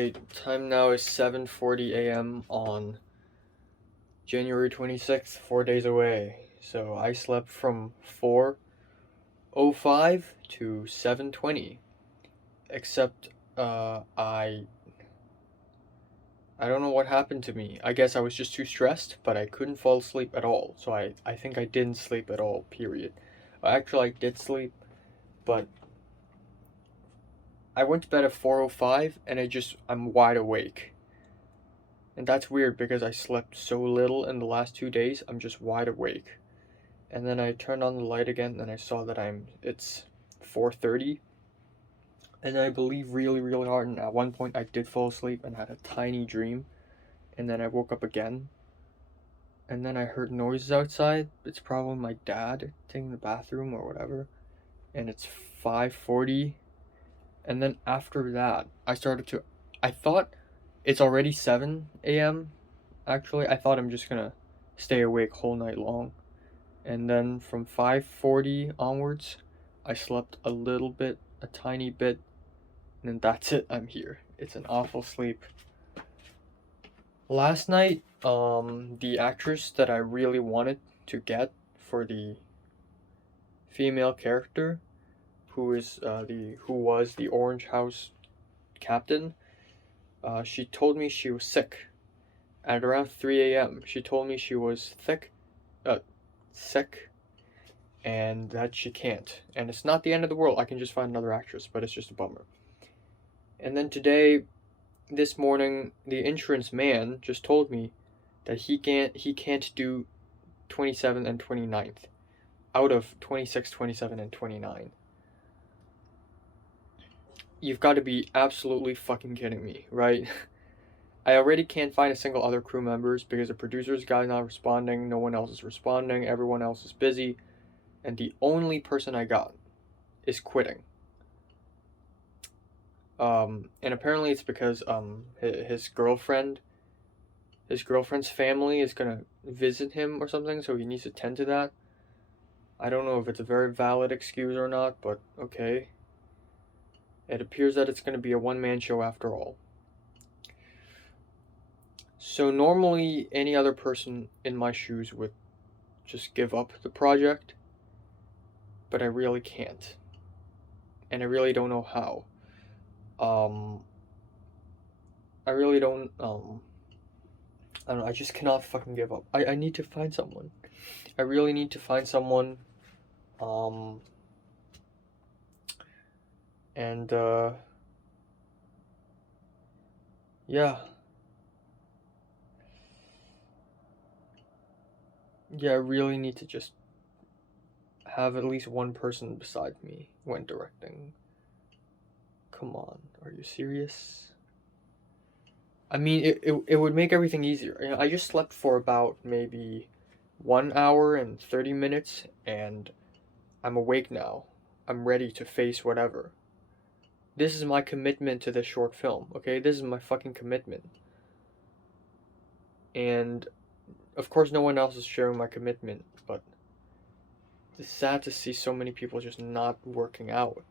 my time now is 7:40 a.m. on January 26th, 4 days away. So I slept from 4:05 to 7:20. Except I don't know what happened to me. I guess I was just too stressed, but I couldn't fall asleep at all. So I think I didn't sleep at all, period. Actually, I did sleep, but I went to bed at 4:05 and I'm wide awake. And that's weird because I slept so little in the last 2 days. I'm just wide awake. And then I turned on the light again and I saw that it's 4:30. And I believe really, really hard. And at one point I did fall asleep and had a tiny dream. And then I woke up again. And then I heard noises outside. It's probably my dad taking the bathroom or whatever. And it's 5:40. And then after that, I thought it's already 7 a.m. Actually, I thought I'm just gonna stay awake whole night long. And then from 5:40 onwards, I slept a little bit, a tiny bit, and then that's it, I'm here. It's an awful sleep. Last night, the actress that I really wanted to get for the female character, who was the Orange House captain, she told me she was sick. At around 3 a.m., she told me she was sick, and that she can't. And it's not the end of the world. I can just find another actress, but it's just a bummer. And then this morning, the insurance man just told me that he can't do 27th and 29th out of 26, 27, and 29. You've got to be absolutely fucking kidding me, right? I already can't find a single other crew members because the producer's guy not responding, no one else is responding, everyone else is busy, and the only person I got is quitting. And apparently it's because his girlfriend's family is gonna visit him or something, so he needs to tend to that. I don't know if it's a very valid excuse or not, but okay. It appears that it's gonna be a one-man show after all. So normally any other person in my shoes would just give up the project, but I really can't. And I really don't know how. I really don't, I don't know, I just cannot fucking give up. I need to find someone. I really need to find someone, and, yeah. Yeah, I really need to just have at least one person beside me when directing. Come on, are you serious? I mean, it would make everything easier. You know, I just slept for about maybe 1 hour and 30 minutes, and I'm awake now. I'm ready to face whatever. This is my commitment to this short film, okay? This is my fucking commitment. And, of course, no one else is sharing my commitment, but it's sad to see so many people just not working out.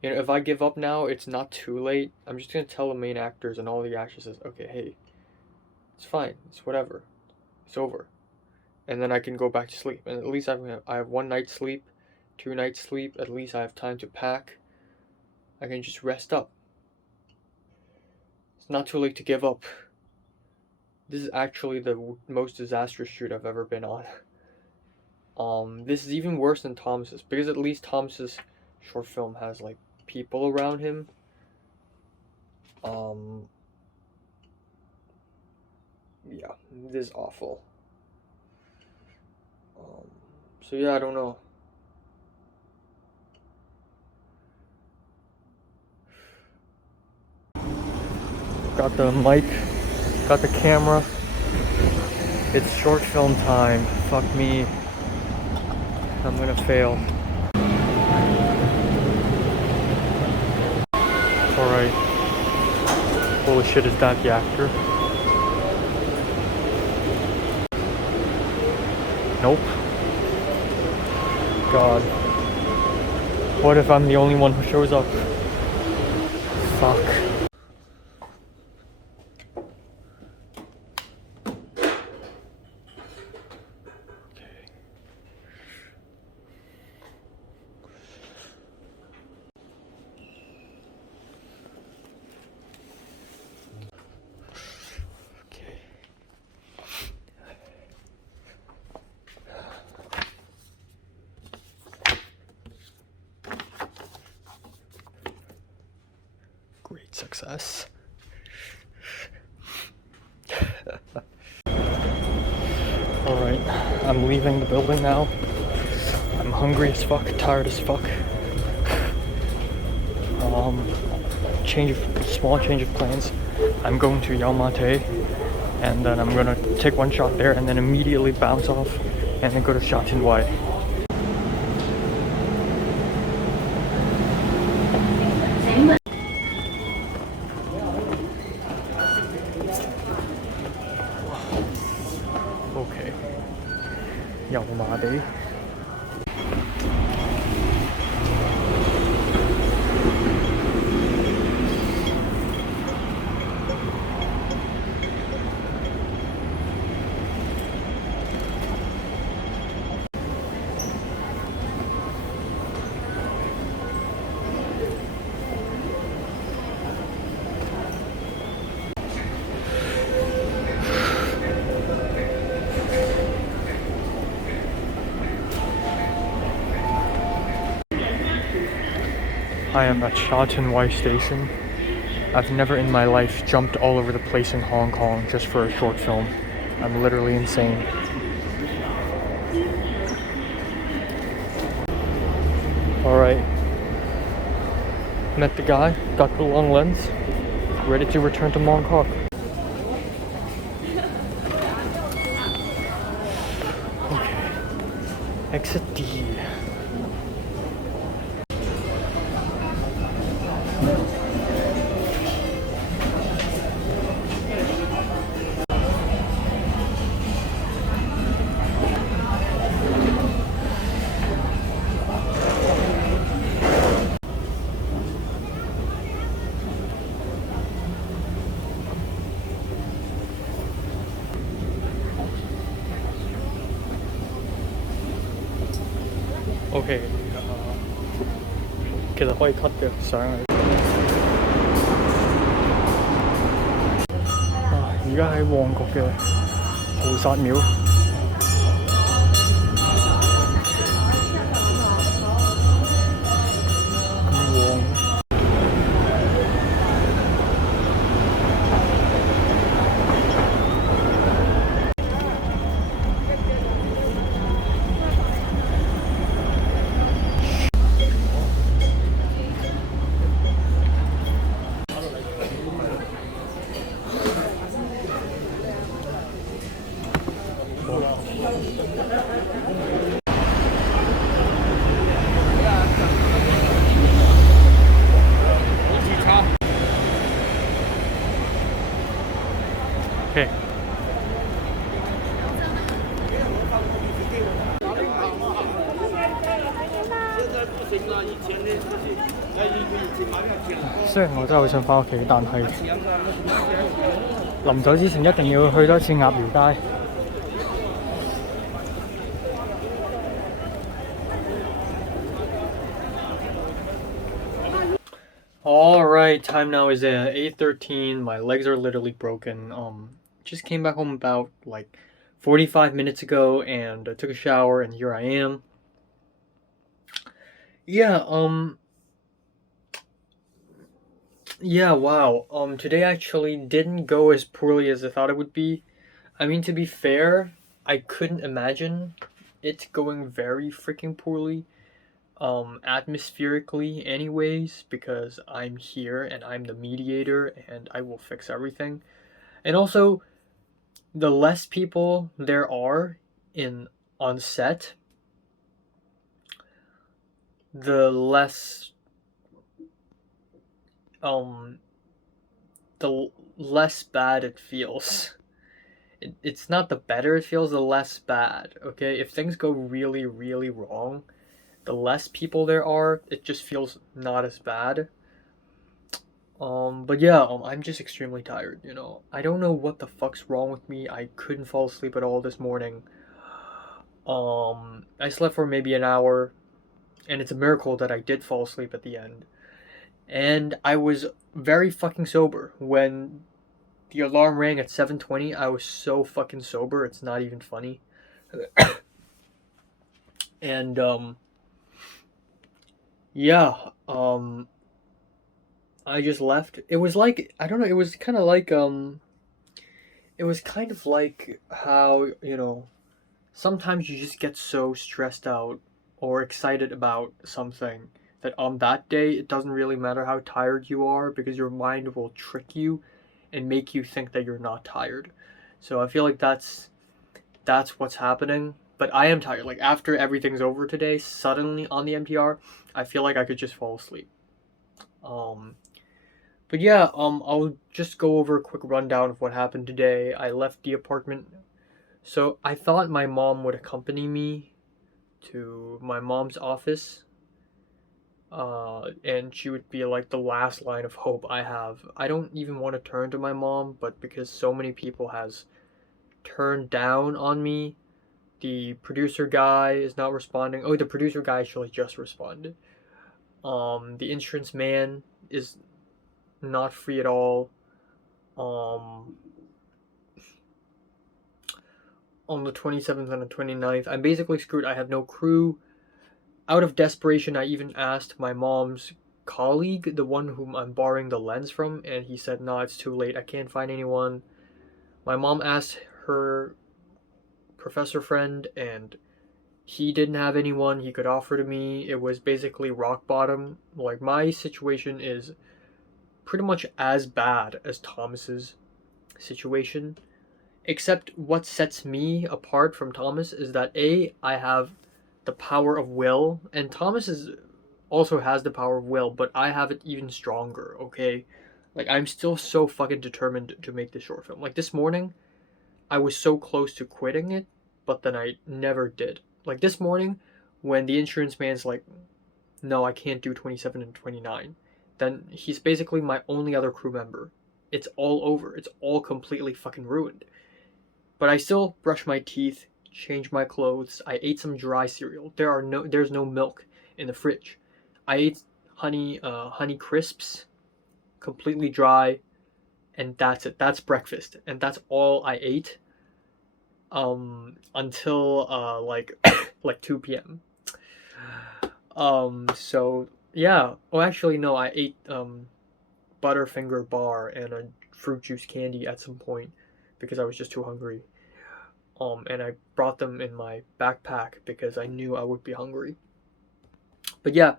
You know, if I give up now, it's not too late. I'm just gonna tell the main actors and all the actresses, okay, hey, it's fine, it's whatever, it's over, and then I can go back to sleep. And at least I have 1 night's sleep, 2 nights sleep. At least I have time to pack. I can just rest up. It's not too late to give up. This is actually the most disastrous shoot I've ever been on. This is even worse than Thomas's, because at least Thomas's short film has like people around him. Yeah, this is awful. So yeah, I don't know. Got the mic, got the camera. It's short film time. Fuck me. I'm gonna fail. Alright. Holy shit, is that the actor? Nope. God. What if I'm the only one who shows up? Fuck. great success. Alright, I'm leaving the building now. I'm hungry as fuck, tired as fuck. Small change of plans. I'm going to Yau Ma Tei, and then I'm gonna take one shot there and then immediately bounce off and then go to Sha Tin Wai. Okay. Yau Ma Tei. I am at Sha Tin Wai Station. I've never in my life jumped all over the place in Hong Kong just for a short film. I'm literally insane. Alright. Met the guy, got the long lens, ready to return to Mong Kok. Okay. Exit D. OK， 其實可以 cut 嘅相嚟。而家喺旺角嘅菩薩廟。OK。雖然我真係好想返屋企，但係臨走之前一定要去多次鴨寮街。Alright, time now is 8:13. My legs are literally broken. Just came back home about like 45 minutes ago and I took a shower and here I am. Yeah, wow. Today actually didn't go as poorly as I thought it would be. I mean, to be fair, I couldn't imagine it going very freaking poorly. Atmospherically anyways, because I'm here and I'm the mediator and I will fix everything. And also, the less people there are on set, the less bad it feels. It's not the better it feels, the less bad, okay? If things go really, really wrong, the less people there are, it just feels not as bad. But yeah, I'm just extremely tired, you know. I don't know what the fuck's wrong with me. I couldn't fall asleep at all this morning. I slept for maybe an hour, and it's a miracle that I did fall asleep at the end. And I was very fucking sober. When the alarm rang at 7:20, I was so fucking sober, it's not even funny. And, yeah, I just left. It was like, I don't know, it was kind of like how, sometimes you just get so stressed out or excited about something that on that day it doesn't really matter how tired you are because your mind will trick you and make you think that you're not tired. So I feel like that's what's happening. But I am tired. Like after everything's over today, suddenly on the MTR, I feel like I could just fall asleep. Um, but yeah, I'll just go over a quick rundown of what happened today. I left the apartment. So I thought my mom would accompany me to my mom's office, and she would be like the last line of hope I have. I don't even want to turn to my mom, but because so many people has turned down on me, the producer guy is not responding. Oh, the producer guy actually just responded. The insurance man is not free at all. Um, on the 27th and the 29th, I'm basically screwed. I have no crew. Out of desperation, I even asked my mom's colleague, the one whom I'm borrowing the lens from, and he said, "No, it's too late. I can't find anyone." My mom asked her professor friend, and he didn't have anyone he could offer to me. It was basically rock bottom. Like, my situation is pretty much as bad as Thomas's situation, except what sets me apart from Thomas is that I have the power of will, and Thomas is also has the power of will, but I have it even stronger, okay? Like, I'm still so fucking determined to make this short film. Like, this morning, I was so close to quitting it, but then I never did. Like, this morning, when the insurance man's like, no, I can't do 27 and 29, then he's basically my only other crew member. It's all over. It's all completely fucking ruined. But I still brush my teeth, change my clothes. I ate some dry cereal. There's no milk in the fridge. I ate honey crisps, completely dry, and that's it. That's breakfast, and that's all I ate. Until like like 2 p.m. So yeah. Oh, actually, no. I ate Butterfinger bar and a fruit juice candy at some point because I was just too hungry. And I brought them in my backpack because I knew I would be hungry. But yeah,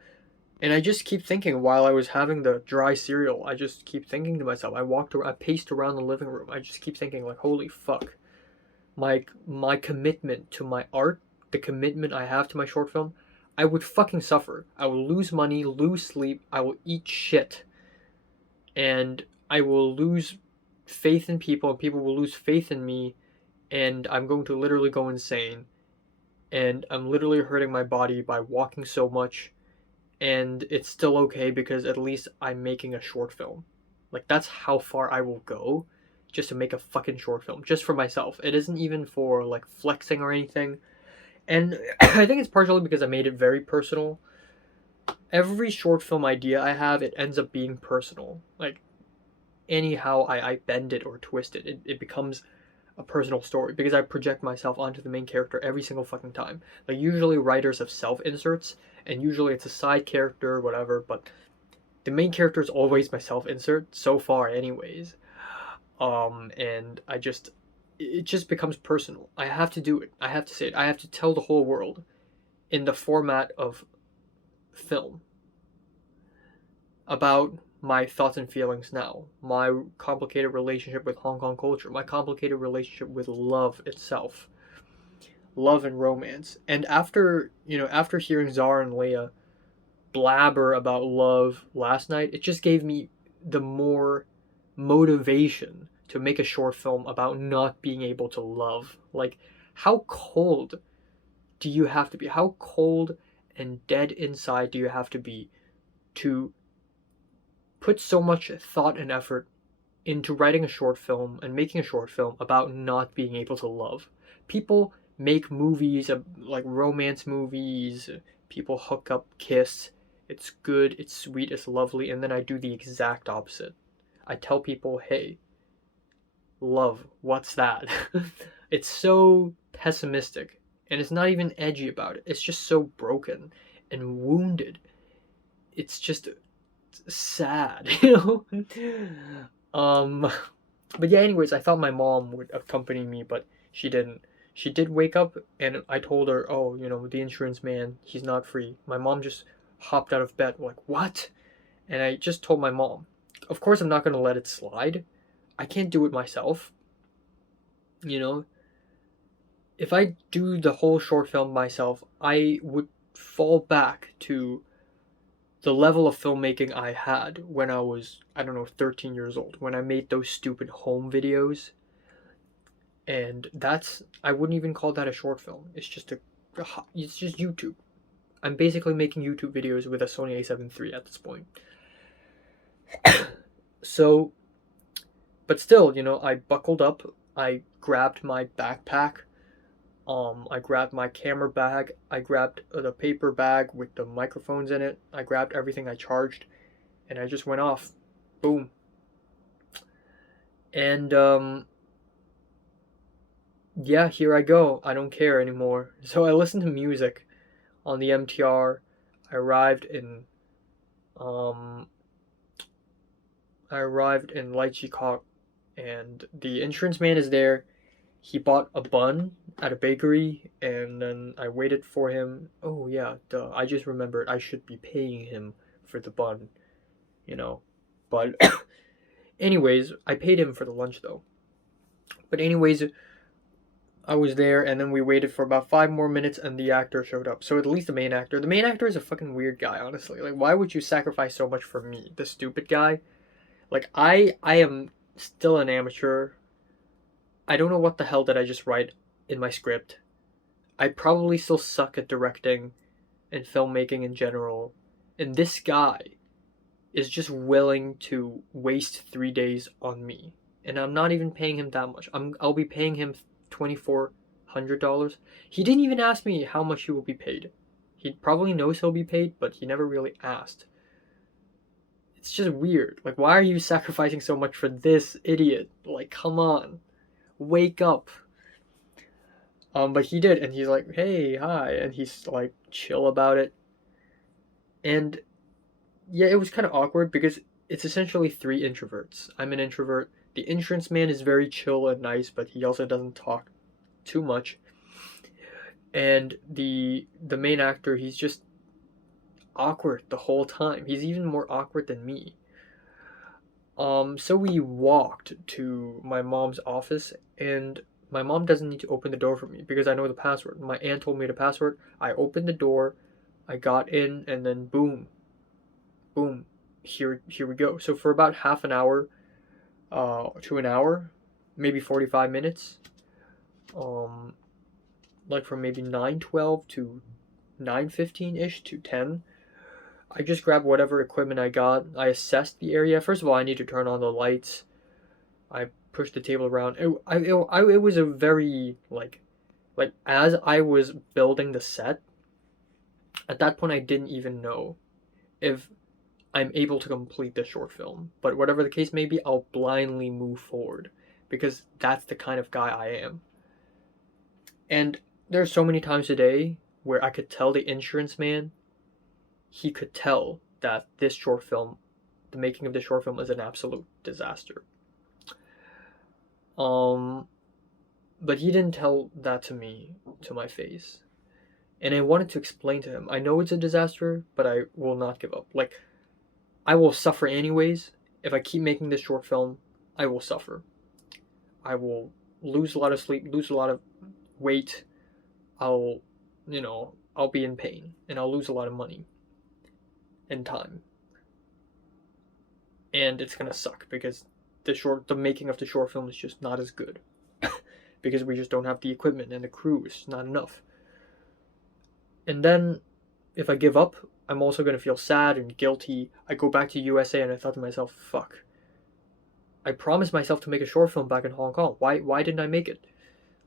and I just keep thinking while I was having the dry cereal, I just keep thinking to myself. I paced around the living room. I just keep thinking like, holy fuck, my commitment to my art, the commitment I have to my short film, I would fucking suffer. I will lose money, lose sleep. I will eat shit, and I will lose faith in people, and people will lose faith in me, and I'm going to literally go insane. And I'm literally hurting my body by walking so much, and it's still okay because at least I'm making a short film. Like, that's how far I will go just to make a fucking short film, just for myself. It isn't even for like flexing or anything. And I think it's partially because I made it very personal. Every short film idea I have, it ends up being personal. Like, anyhow I bend it or twist it becomes a personal story because I project myself onto the main character every single fucking time. Like, usually writers have self inserts, and usually it's a side character or whatever, but the main character is always my self insert so far, anyways. And it just becomes personal. I have to do it. I have to say it. I have to tell the whole world in the format of film about my thoughts and feelings now, my complicated relationship with Hong Kong culture, my complicated relationship with love itself, love and romance. And after hearing Zara and Leia blabber about love last night, it just gave me the more motivation to make a short film about not being able to love. Like, how cold do you have to be? How cold and dead inside do you have to be to put so much thought and effort into writing a short film and making a short film about not being able to love? People make movies like romance movies, people hook up, kiss. It's good, it's sweet, it's lovely, and then I do the exact opposite. I tell people, hey, love, what's that? It's so pessimistic, and it's not even edgy about it. It's just so broken and wounded. It's just sad, you know? Um, but yeah, anyways, I thought my mom would accompany me, but she didn't. She did wake up, and I told her, oh, the insurance man, he's not free. My mom just hopped out of bed, like, what? And I just told my mom. Of course, I'm not going to let it slide. I can't do it myself. You know, if I do the whole short film myself, I would fall back to the level of filmmaking I had when I was, I don't know, 13 years old, when I made those stupid home videos. And I wouldn't even call that a short film. It's just YouTube. I'm basically making YouTube videos with a Sony A7 III at this point. So, but still, I buckled up, I grabbed my backpack, I grabbed my camera bag, I grabbed the paper bag with the microphones in it, I grabbed everything I charged, and I just went off. Boom. And, yeah, here I go. I don't care anymore. So I listened to music on the MTR. I arrived in, Leitchikok, and the insurance man is there. He bought a bun at a bakery, and then I waited for him. Oh yeah, duh. I just remembered I should be paying him for the bun, you know. But anyways, I paid him for the lunch though. But anyways, I was there, and then we waited for about 5 more minutes, and the actor showed up. So at least the main actor. The main actor is a fucking weird guy, honestly. Like, why would you sacrifice so much for me, the stupid guy? Like, I am still an amateur. I don't know what the hell did I just write in my script. I probably still suck at directing and filmmaking in general. And this guy is just willing to waste 3 days on me. And I'm not even paying him that much. I'll be paying him $2,400. He didn't even ask me how much he will be paid. He probably knows he'll be paid, but he never really asked. It's just weird. Like, why are you sacrificing so much for this idiot? Like, come on. Wake up. But he did, and he's like, hey, hi, and he's like chill about it. And yeah, it was kind of awkward because it's essentially 3 introverts. I'm an introvert. The insurance man is very chill and nice, but he also doesn't talk too much. And the main actor, he's just awkward the whole time. He's even more awkward than me. So we walked to my mom's office, and my mom doesn't need to open the door for me because I know the password. My aunt told me the password. I opened the door, I got in, and then boom, boom, here we go. So for about half an hour, to an hour, maybe 45 minutes, like from maybe 9:12 to 9:15 ish to 10. I just grabbed whatever equipment I got. I assessed the area. First of all, I need to turn on the lights. I pushed the table around. It was a very like as I was building the set. At that point, I didn't even know if I'm able to complete the short film. But whatever the case may be, I'll blindly move forward because that's the kind of guy I am. And there's so many times a day where I could tell the insurance man, he could tell that this short film, the making of this short film, is an absolute disaster. But he didn't tell that to me, to my face. And I wanted to explain to him, I know it's a disaster, but I will not give up. Like, I will suffer anyways. If I keep making this short film, I will suffer. I will lose a lot of sleep, lose a lot of weight. I'll be in pain, and I'll lose a lot of money and time. And it's gonna suck because the making of the short film is just not as good. Because we just don't have the equipment and the crew is not enough. And then if I give up, I'm also gonna feel sad and guilty. I go back to USA and I thought to myself, fuck. I promised myself to make a short film back in Hong Kong. Why didn't I make it?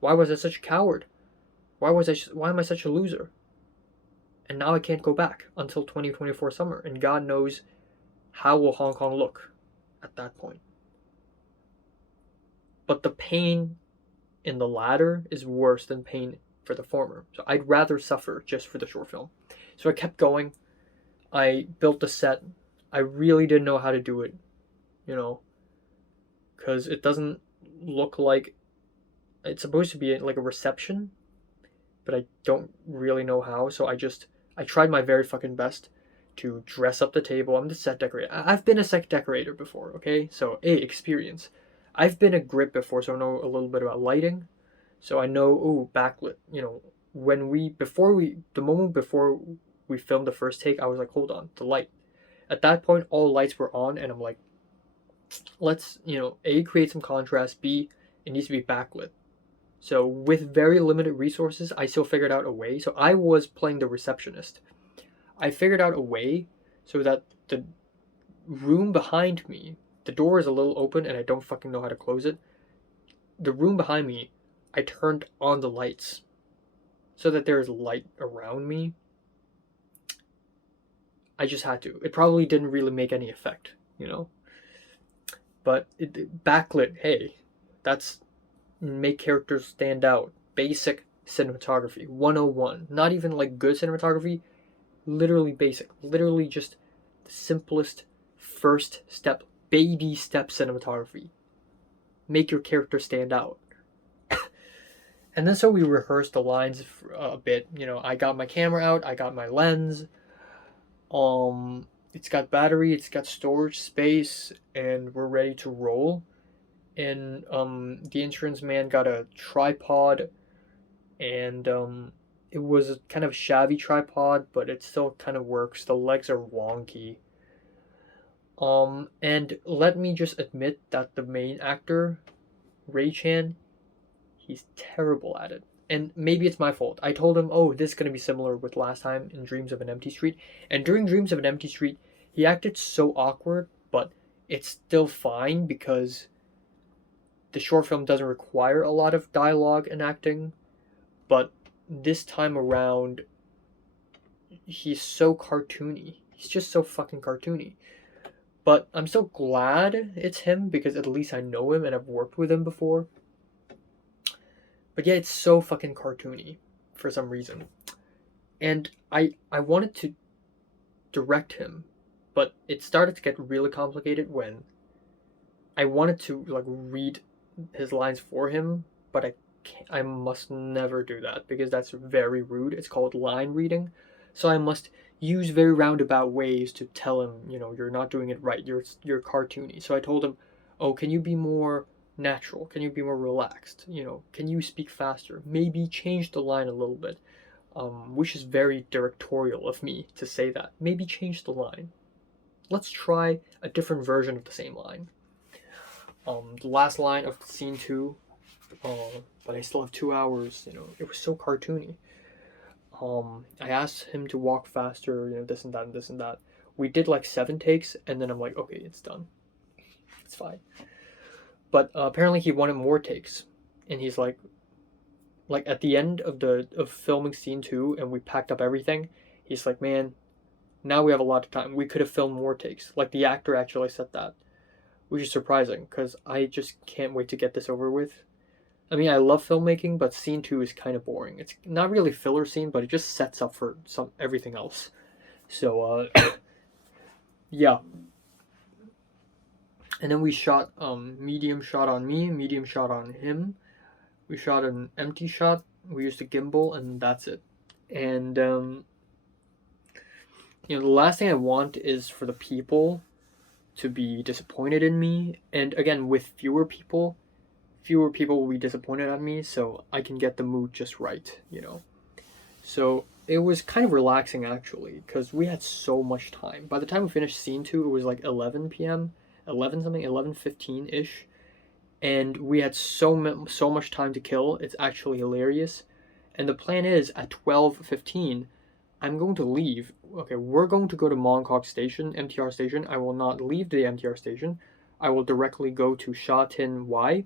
Why was I such a coward? Why am I such a loser? And now I can't go back until 2024 summer, and God knows how will Hong Kong look at that point. But the pain in the latter is worse than pain for the former. So I'd rather suffer just for the short film. So I kept going. I built the set. I really didn't know how to do it, you know, because it doesn't look like it's supposed to be like a reception, but I don't really know how. So I tried my very fucking best to dress up the table. I'm the set decorator. I've been a set decorator before, okay? So experience. I've been a grip before, so I know a little bit about lighting. So I know, backlit. You know, the moment before we filmed the first take, I was like, hold on, the light. At that point, all lights were on, and I'm like, let's, A, create some contrast, B, it needs to be backlit. So with very limited resources, I still figured out a way. So I was playing the receptionist. I figured out a way so that the room behind me, the door is a little open and I don't fucking know how to close it. The room behind me, I turned on the lights so that there is light around me. I just had to. It probably didn't really make any effect, But backlit, hey, that's make characters stand out. Basic cinematography 101. Not even like good cinematography, literally basic. Literally just the simplest first step, baby step cinematography. Make your character stand out. And then so we rehearsed the lines a bit. I got my camera out, I got my lens. It's got battery, it's got storage space, and we're ready to roll. And the insurance man got a tripod, and it was a kind of shabby tripod, but it still kind of works. The legs are wonky. And let me just admit that the main actor, Ray Chan, he's terrible at it. And maybe it's my fault. I told him, oh, this is going to be similar with last time in Dreams of an Empty Street. And during Dreams of an Empty Street, he acted so awkward, but it's still fine because the short film doesn't require a lot of dialogue and acting. But this time around, he's so cartoony. He's just so fucking cartoony. But I'm so glad it's him because at least I know him and I've worked with him before. But yeah, it's so fucking cartoony for some reason. And I wanted to direct him, but it started to get really complicated when I wanted to like read his lines for him, but I must never do that because that's very rude. It's called line reading. So I must use very roundabout ways to tell him, you're not doing it right. You're cartoony. So I told him, "Oh, can you be more natural? Can you be more relaxed? Can you speak faster? Maybe change the line a little bit." Which is very directorial of me to say that. Maybe change the line. Let's try a different version of the same line. The last line of scene 2, but I still have 2 hours. It was so cartoony. I asked him to walk faster. This and that and this and that. We did like 7 takes, and then I'm like, okay, it's done. It's fine. But apparently he wanted more takes, and he's like at the end of filming scene 2, and we packed up everything. He's like, man, now we have a lot of time. We could have filmed more takes. Like the actor actually said that, which is surprising because I just can't wait to get this over with. I mean, I love filmmaking, but scene 2 is kind of boring. It's not really filler scene, but it just sets up for everything else. So yeah. And then we shot medium shot on me, medium shot on him. We shot an empty shot. We used a gimbal, and that's it. And the last thing I want is for the people to be disappointed in me. And again, with fewer people will be disappointed at me, so I can get the mood just right, So it was kind of relaxing actually, because we had so much time. By the time we finished scene 2, it was like 11 p.m. 11:15-ish, and we had so much time to kill. It's actually hilarious. And the plan is at 12:15, I'm going to leave. Okay, we're going to go to Mongkok Station, MTR station. I will not leave the MTR station. I will directly go to Sha Tin Y.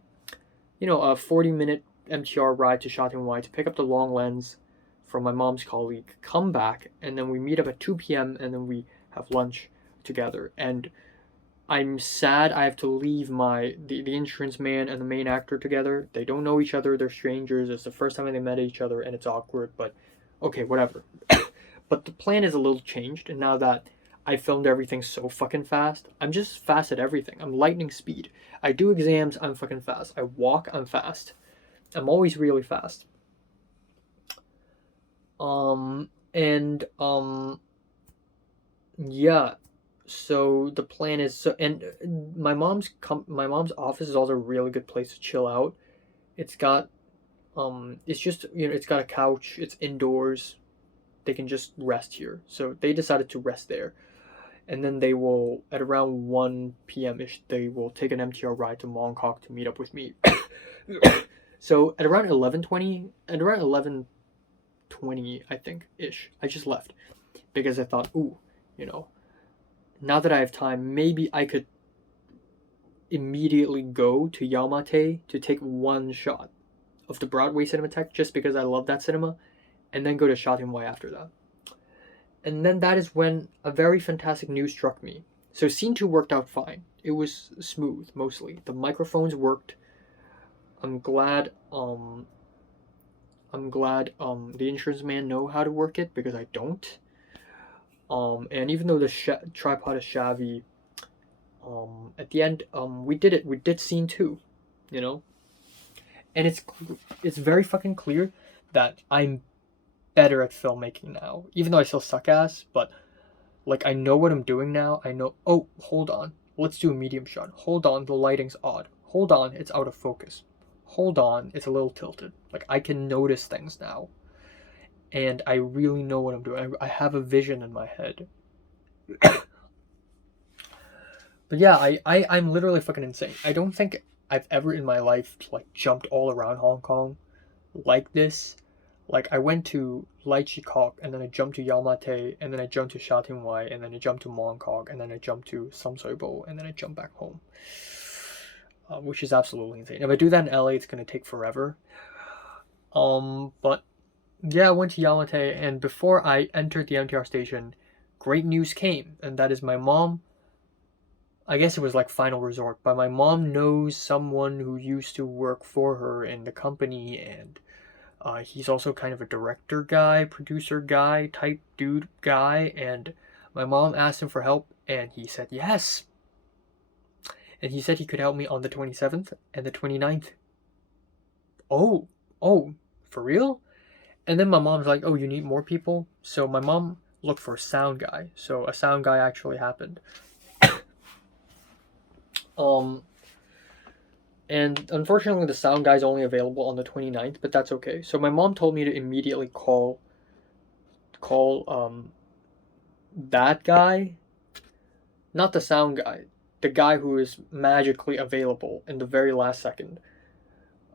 A 40-minute MTR ride to Sha Tin Y to pick up the long lens from my mom's colleague, come back, and then we meet up at 2 p.m. and then we have lunch together. And I'm sad I have to leave the insurance man and the main actor together. They don't know each other. They're strangers. It's the first time they met each other, and it's awkward. But okay, whatever. But the plan is a little changed, and now that I filmed everything so fucking fast. I'm just fast at everything. I'm lightning speed. I do exams, I'm fucking fast. I walk, I'm fast. I'm always really fast. And yeah. So the plan is and my mom's office is also a really good place to chill out. It's got it's just, it's got a couch, it's indoors. They can just rest here. So they decided to rest there. And then they will, at around 1 p.m. ish, they will take an MTR ride to Mongkok to meet up with me. So at around 11:20, I think, ish, I just left. Because I thought, ooh, now that I have time, maybe I could immediately go to Yaomate to take one shot of the Broadway Cinematheque, just because I love that cinema, and then go to Sha Tin Wai after that. And then that is when a very fantastic news struck me. So scene 2 worked out fine. It was smooth, mostly. The microphones worked. I'm glad the insurance man know how to work it, because I don't. And even though the tripod is shabby, at the end, we did it. We did scene 2, and it's very fucking clear that I'm better at filmmaking now, even though I still suck ass. But like, I know what I'm doing now. I know. Oh, hold on. Let's do a medium shot. Hold on, the lighting's odd. Hold on, it's out of focus. Hold on, it's a little tilted. Like, I can notice things now, and I really know what I'm doing. I have a vision in my head. But yeah, I'm literally fucking insane. I don't think I've ever in my life like jumped all around Hong Kong like this. Like, I went to Lai Chi Kok, and then I jumped to Yaomate, and then I jumped to Sha Tin Wai, and then I jumped to Mongkok, and then I jumped to Sam Sui Bo, and then I jumped back home. Which is absolutely insane. If I do that in LA, it's going to take forever. But yeah, I went to Yaomate, and before I entered the MTR station, great news came, and that is my mom. I guess it was like final resort, but my mom knows someone who used to work for her in the company, and he's also kind of a director guy, producer guy, type dude guy, and my mom asked him for help, and he said yes. And he said he could help me on the 27th and the 29th. Oh, for real? And then my mom's like, oh, you need more people? So my mom looked for a sound guy. So a sound guy actually happened. And unfortunately, the sound guy's only available on the 29th, but that's okay. So my mom told me to immediately call that guy, not the sound guy, the guy who is magically available in the very last second.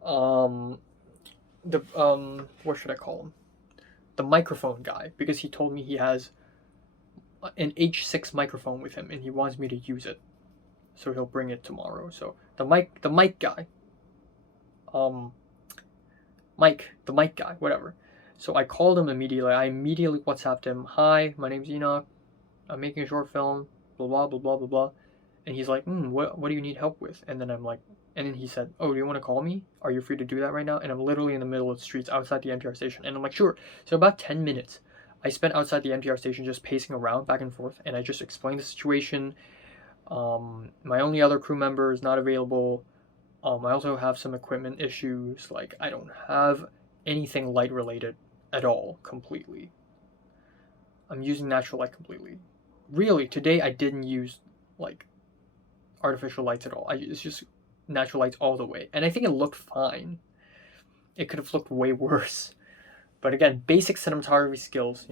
What should I call him? The microphone guy, because he told me he has an H6 microphone with him and he wants me to use it. So he'll bring it tomorrow. So the mic guy. The mic guy, whatever. So I called him immediately. I immediately WhatsApped him. Hi, my name's Enoch. I'm making a short film. Blah blah blah blah blah blah. And he's like, what do you need help with? And then I'm like, and then he said, oh, do you want to call me? Are you free to do that right now? And I'm literally in the middle of the streets outside the MTR station. And I'm like, sure. So about 10 minutes, I spent outside the MTR station just pacing around back and forth. And I just explained the situation. My only other crew member is not available. I also have some equipment issues. Like, I don't have anything light related at all, completely. I'm using natural light completely. Really, today I didn't use, like, artificial lights at all. It's just natural lights all the way. And I think it looked fine. It could have looked way worse. But again, basic cinematography skills,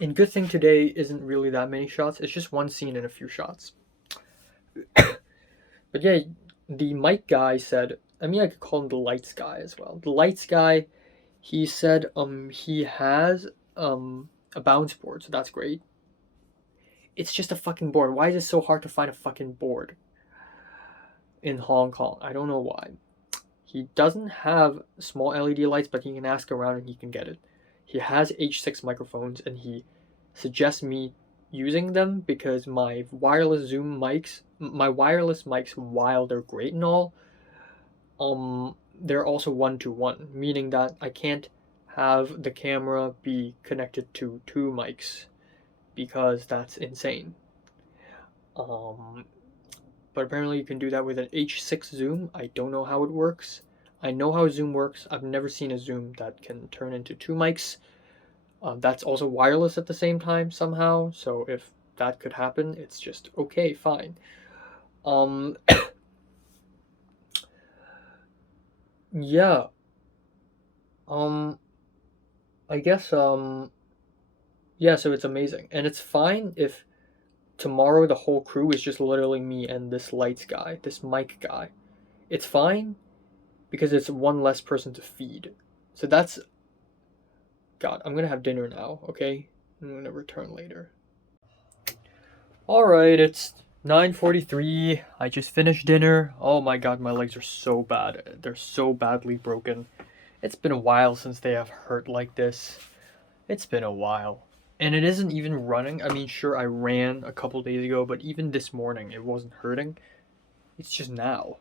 And good thing today isn't really that many shots. It's just one scene and a few shots. But yeah, the mic guy said, I could call him the lights guy as well. The lights guy, he said he has a bounce board, so that's great. It's just a fucking board. Why is it so hard to find a fucking board in Hong Kong? I don't know why. He doesn't have small LED lights, but he can ask around and he can get it. He has H6 microphones, and he suggests me using them because my wireless mics, while they're great and all, they're also 1-to-1, meaning that I can't have the camera be connected to 2 mics because that's insane. But apparently you can do that with an H6 zoom. I don't know how it works. I know how Zoom works. I've never seen a Zoom that can turn into 2 mics. That's also wireless at the same time somehow. So if that could happen, it's just okay, fine. Yeah. I guess yeah, so it's amazing. And it's fine if tomorrow the whole crew is just literally me and this lights guy, this mic guy. It's fine because it's one less person to feed. So that's God, I'm gonna have dinner now, okay? I'm gonna return later. Alright, it's 9:43. I just finished dinner. Oh my god, my legs are so bad. They're so badly broken. It's been a while since they have hurt like this. It's been a while. And it isn't even running. I mean, sure, I ran a couple days ago, but even this morning it wasn't hurting. It's just now.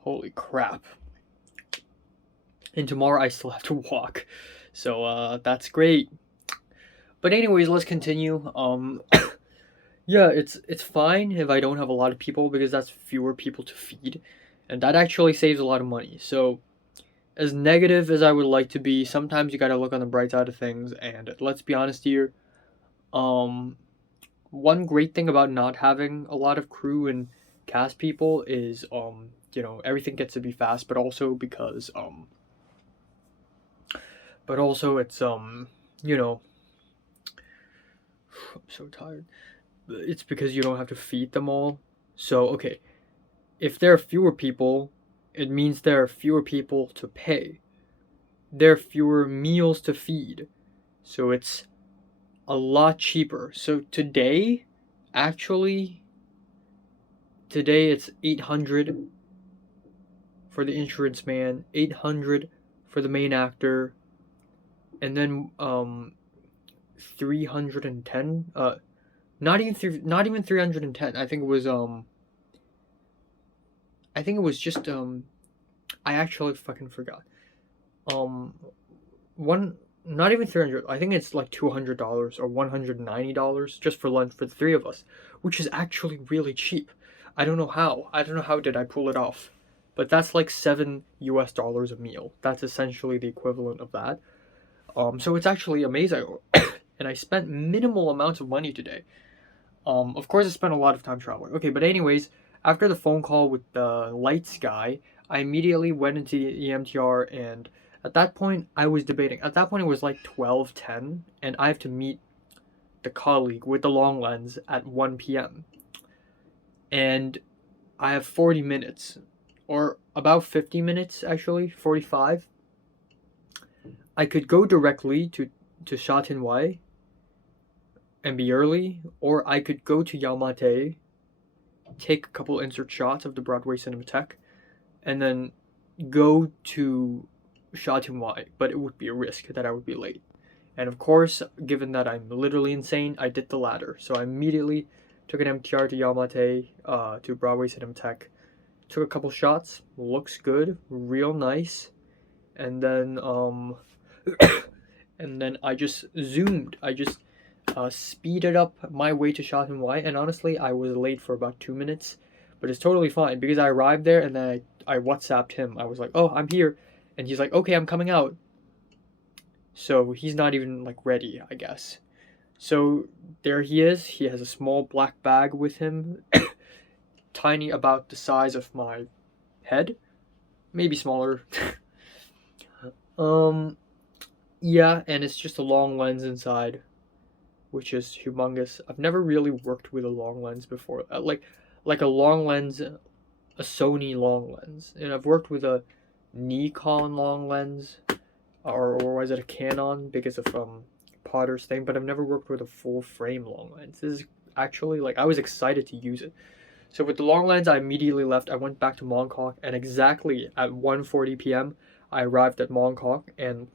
Holy crap. And tomorrow I still have to walk. So, that's great. But anyways, let's continue. Yeah, it's fine if I don't have a lot of people because that's fewer people to feed. And that actually saves a lot of money. So, as negative as I would like to be, sometimes you gotta look on the bright side of things. And let's be honest here. One great thing about not having a lot of crew and cast people is, everything gets to be fast, but also because, but also it's, I'm so tired. It's because you don't have to feed them all. So, okay, if there are fewer people, it means there are fewer people to pay. There are fewer meals to feed. So it's a lot cheaper. So today it's 800 for the insurance man, 800 for the main actor, and then 310 not even 310. I think it was just I actually fucking forgot. One Not even 300. I think it's like $200 or $190 just for lunch for the three of us, which is actually really cheap. I don't know how. I don't know how did I pull it off. But that's like $7 a meal. That's essentially the equivalent of that. So it's actually amazing. And I spent minimal amounts of money today. Of course I spent a lot of time traveling. Okay, but anyways, after the phone call with the lights guy, I immediately went into the EMTR, and at that point I was debating. At that point it was like 12:10 and I have to meet the colleague with the long lens at 1 p.m. And I have 40 minutes or about 50 minutes actually, 45. I could go directly to Sha Tin Wai and be early, or I could go to Yaomate, take a couple insert shots of the Broadway Cinematheque, and then go to Sha Tin Wai, but it would be a risk that I would be late. And of course, given that I'm literally insane, I did the latter. So I immediately took an MTR to Yaomate, to Broadway Cinematheque, took a couple shots, looks good, real nice, and then and then I just zoomed. I just speeded up my way to Sha Tin Wai, and honestly, I was late for about 2 minutes, but it's totally fine because I arrived there and then I WhatsApped him. I was like, "Oh, I'm here," and he's like, "Okay, I'm coming out." So he's not even like ready, I guess. So there he is. He has a small black bag with him, tiny, about the size of my head, maybe smaller. Yeah, and it's just a long lens inside, which is humongous. I've never really worked with a long lens before. Like a long lens, a Sony long lens. And I've worked with a Nikon long lens, or was it a Canon because of Potter's thing, but I've never worked with a full frame long lens. This is actually like I was excited to use it. So with the long lens, I immediately left. I went back to Mongkok, and exactly at 1:40 p.m. I arrived at Mongkok, and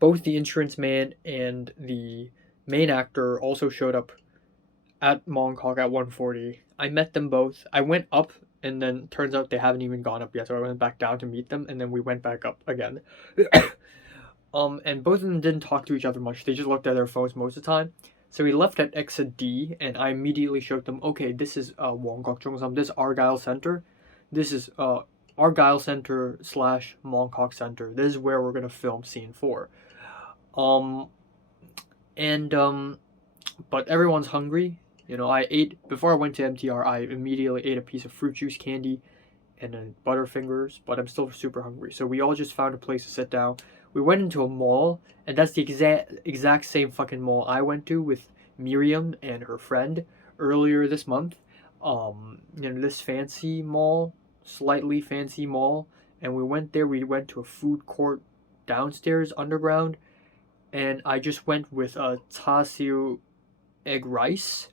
both the insurance man and the main actor also showed up at Mongkok at 1:40. I met them both. I went up and then turns out they haven't even gone up yet. So I went back down to meet them, and then we went back up again. And both of them didn't talk to each other much. They just looked at their phones most of the time. So we left at exit D, and I immediately showed them, okay, this is Wongkok this is Argyle Center. This is Argyle Center slash Mongkok Center. This is where we're gonna film scene 4. But everyone's hungry. You know, I ate before I went to MTR. I immediately ate a piece of fruit juice candy and then Butterfingers, but I'm still super hungry. So we all just found a place to sit down. We went into a mall, and that's the exact same fucking mall I went to with Miriam and her friend earlier this month. This fancy mall, slightly fancy mall, and we went there. We went to a food court downstairs underground, and I just went with a char siu egg rice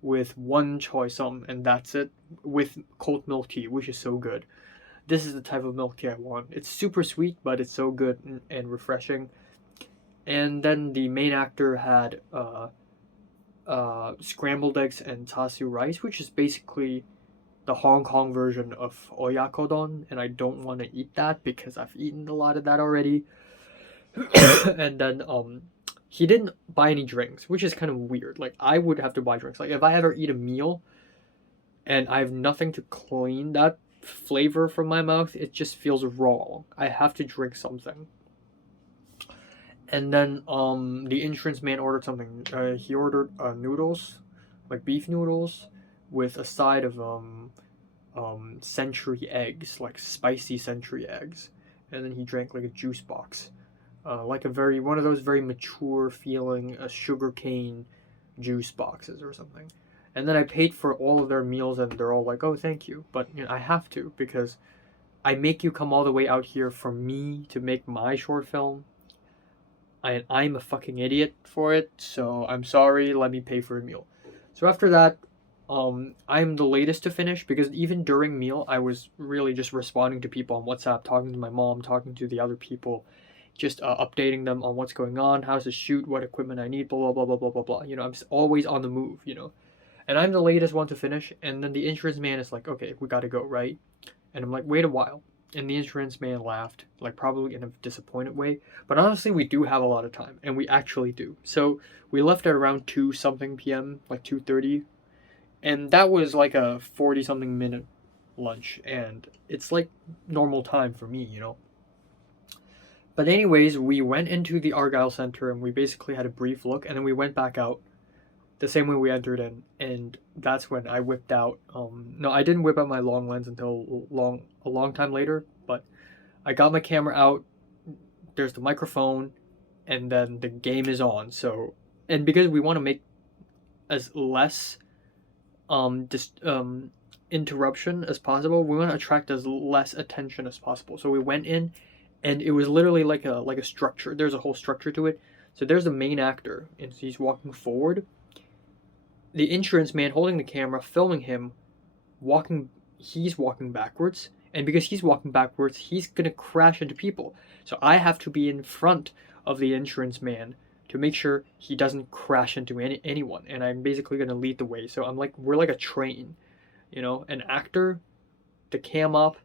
with one choy sum, and that's it, with cold milk tea, which is so good. This is the type of milk tea I want. It's super sweet, but it's so good and refreshing. And then the main actor had scrambled eggs and char siu rice, which is basically the Hong Kong version of oyakodon, and I don't want to eat that because I've eaten a lot of that already. And then he didn't buy any drinks, which is kind of weird. Like, I would have to buy drinks. Like, if I ever eat a meal and I have nothing to clean that flavor from my mouth, it just feels wrong. I have to drink something. And then the insurance man ordered something. He ordered noodles, like beef noodles, with a side of century eggs, like spicy century eggs. And then he drank like a juice box. Like one of those very mature feeling sugarcane juice boxes or something. And then I paid for all of their meals, and they're all like, "Oh, thank you," but I have to, because I make you come all the way out here for me to make my short film. I'm a fucking idiot for it, so I'm sorry. Let me pay for a meal. So after that, I'm the latest to finish, because even during meal, I was really just responding to people on WhatsApp, talking to my mom, talking to the other people, just updating them on what's going on, how's the shoot, what equipment I need, blah, blah, blah, blah, blah, blah. I'm always on the move, And I'm the latest one to finish, and then the insurance man is like, okay, we gotta go, right? And I'm like, wait a while. And the insurance man laughed, like probably in a disappointed way. But honestly, we do have a lot of time, and we actually do. So we left at around 2 something p.m., like 2:30. And that was like a 40 something minute lunch, and it's like normal time for me. But anyways, we went into the Argyle Center, and we basically had a brief look, and then we went back out the same way we entered in, and that's when I whipped out. No, I didn't whip out my long lens until a long time later, but I got my camera out. There's the microphone, and then the game is on. So, and because we want to make as less interruption as possible, we want to attract as less attention as possible. So we went in, and it was literally like a structure. There's a whole structure to it. So there's the main actor, and he's walking forward. The insurance man holding the camera, filming him, he's walking backwards, and because he's walking backwards, he's gonna crash into people. So I have to be in front of the insurance man to make sure he doesn't crash into anyone, and I'm basically gonna lead the way. So we're like a train, an actor, the cam op,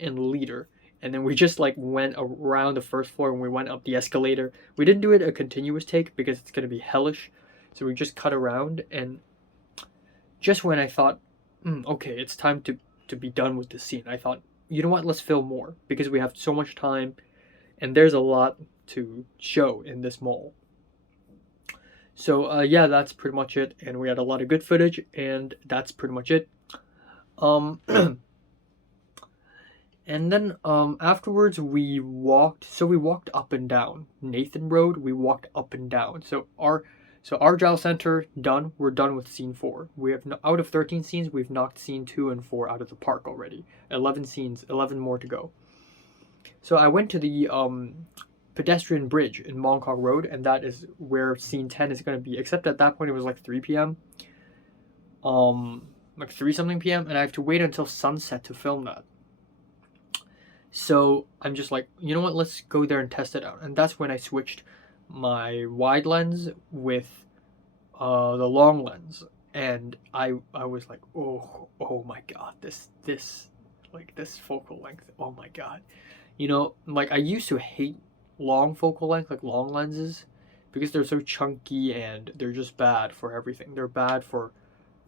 and leader. And then we just went around the first floor, and we went up the escalator. We didn't do it a continuous take because it's gonna be hellish, so we just cut around. And just when I thought, okay, it's time to be done with this scene, I thought, you know what, let's film more, because we have so much time, and there's a lot to show in this mall. So, yeah, that's pretty much it, and we had a lot of good footage, and that's pretty much it. And then, afterwards, we walked up and down Nathan Road. We walked up and down. So Argyle Center, done. We're done with scene 4. We have, out of 13 scenes, we've knocked scene 2 and 4 out of the park already. 11 scenes, 11 more to go. So I went to the pedestrian bridge in Mongkok Road, and that is where scene 10 is going to be. Except at that point, it was like 3 p.m. Like 3 something p.m., and I have to wait until sunset to film that. So I'm just like, you know what, let's go there and test it out. And that's when I switched my wide lens with the long lens, and I was like, oh my god, this like this focal length, oh my god. You know, like I used to hate long focal length, like long lenses, because they're so chunky and they're just bad for everything. They're bad for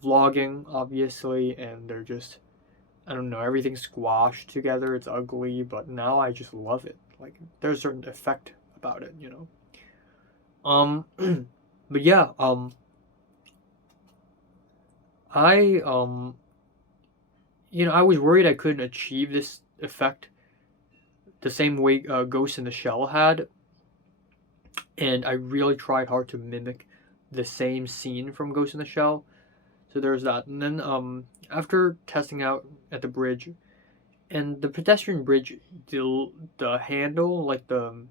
vlogging, obviously, and they're just, I don't know, everything's squashed together. It's ugly, but now I just love it. Like there's a certain effect about it, you know. But yeah, I you know, I was worried I couldn't achieve this effect the same way Ghost in the Shell had, and I really tried hard to mimic the same scene from Ghost in the Shell. So there's that, and then after testing out at the bridge, and the pedestrian bridge, the handle, like the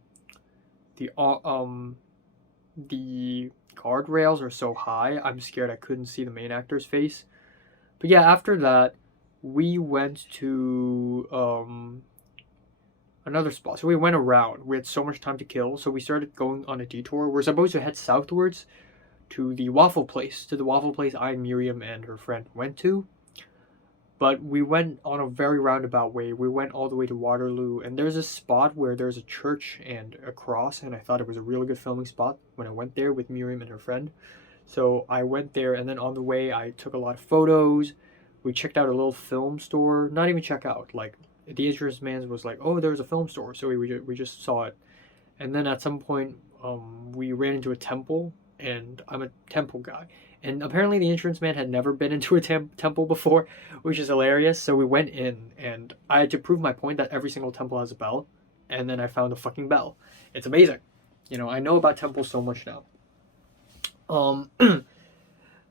the guardrails are so high, I'm scared I couldn't see the main actor's face. But yeah, after that, we went to another spot. So we went around. We had so much time to kill, so we started going on a detour. We're supposed to head southwards to the waffle place, I, Miriam, and her friend went to. But we went on a very roundabout way. We went all the way to Waterloo, and there's a spot where there's a church and a cross, and I thought it was a really good filming spot when I went there with Miriam and her friend. So I went there, and then on the way, I took a lot of photos. We checked out a little film store. Not even check out. Like, the insurance man was like, oh, there's a film store. So we just saw it. And then at some point, we ran into a temple, and I'm a temple guy. And apparently the insurance man had never been into a temple before, which is hilarious. So we went in, and I had to prove my point that every single temple has a bell. And then I found a fucking bell. It's amazing. You know, I know about temples so much now.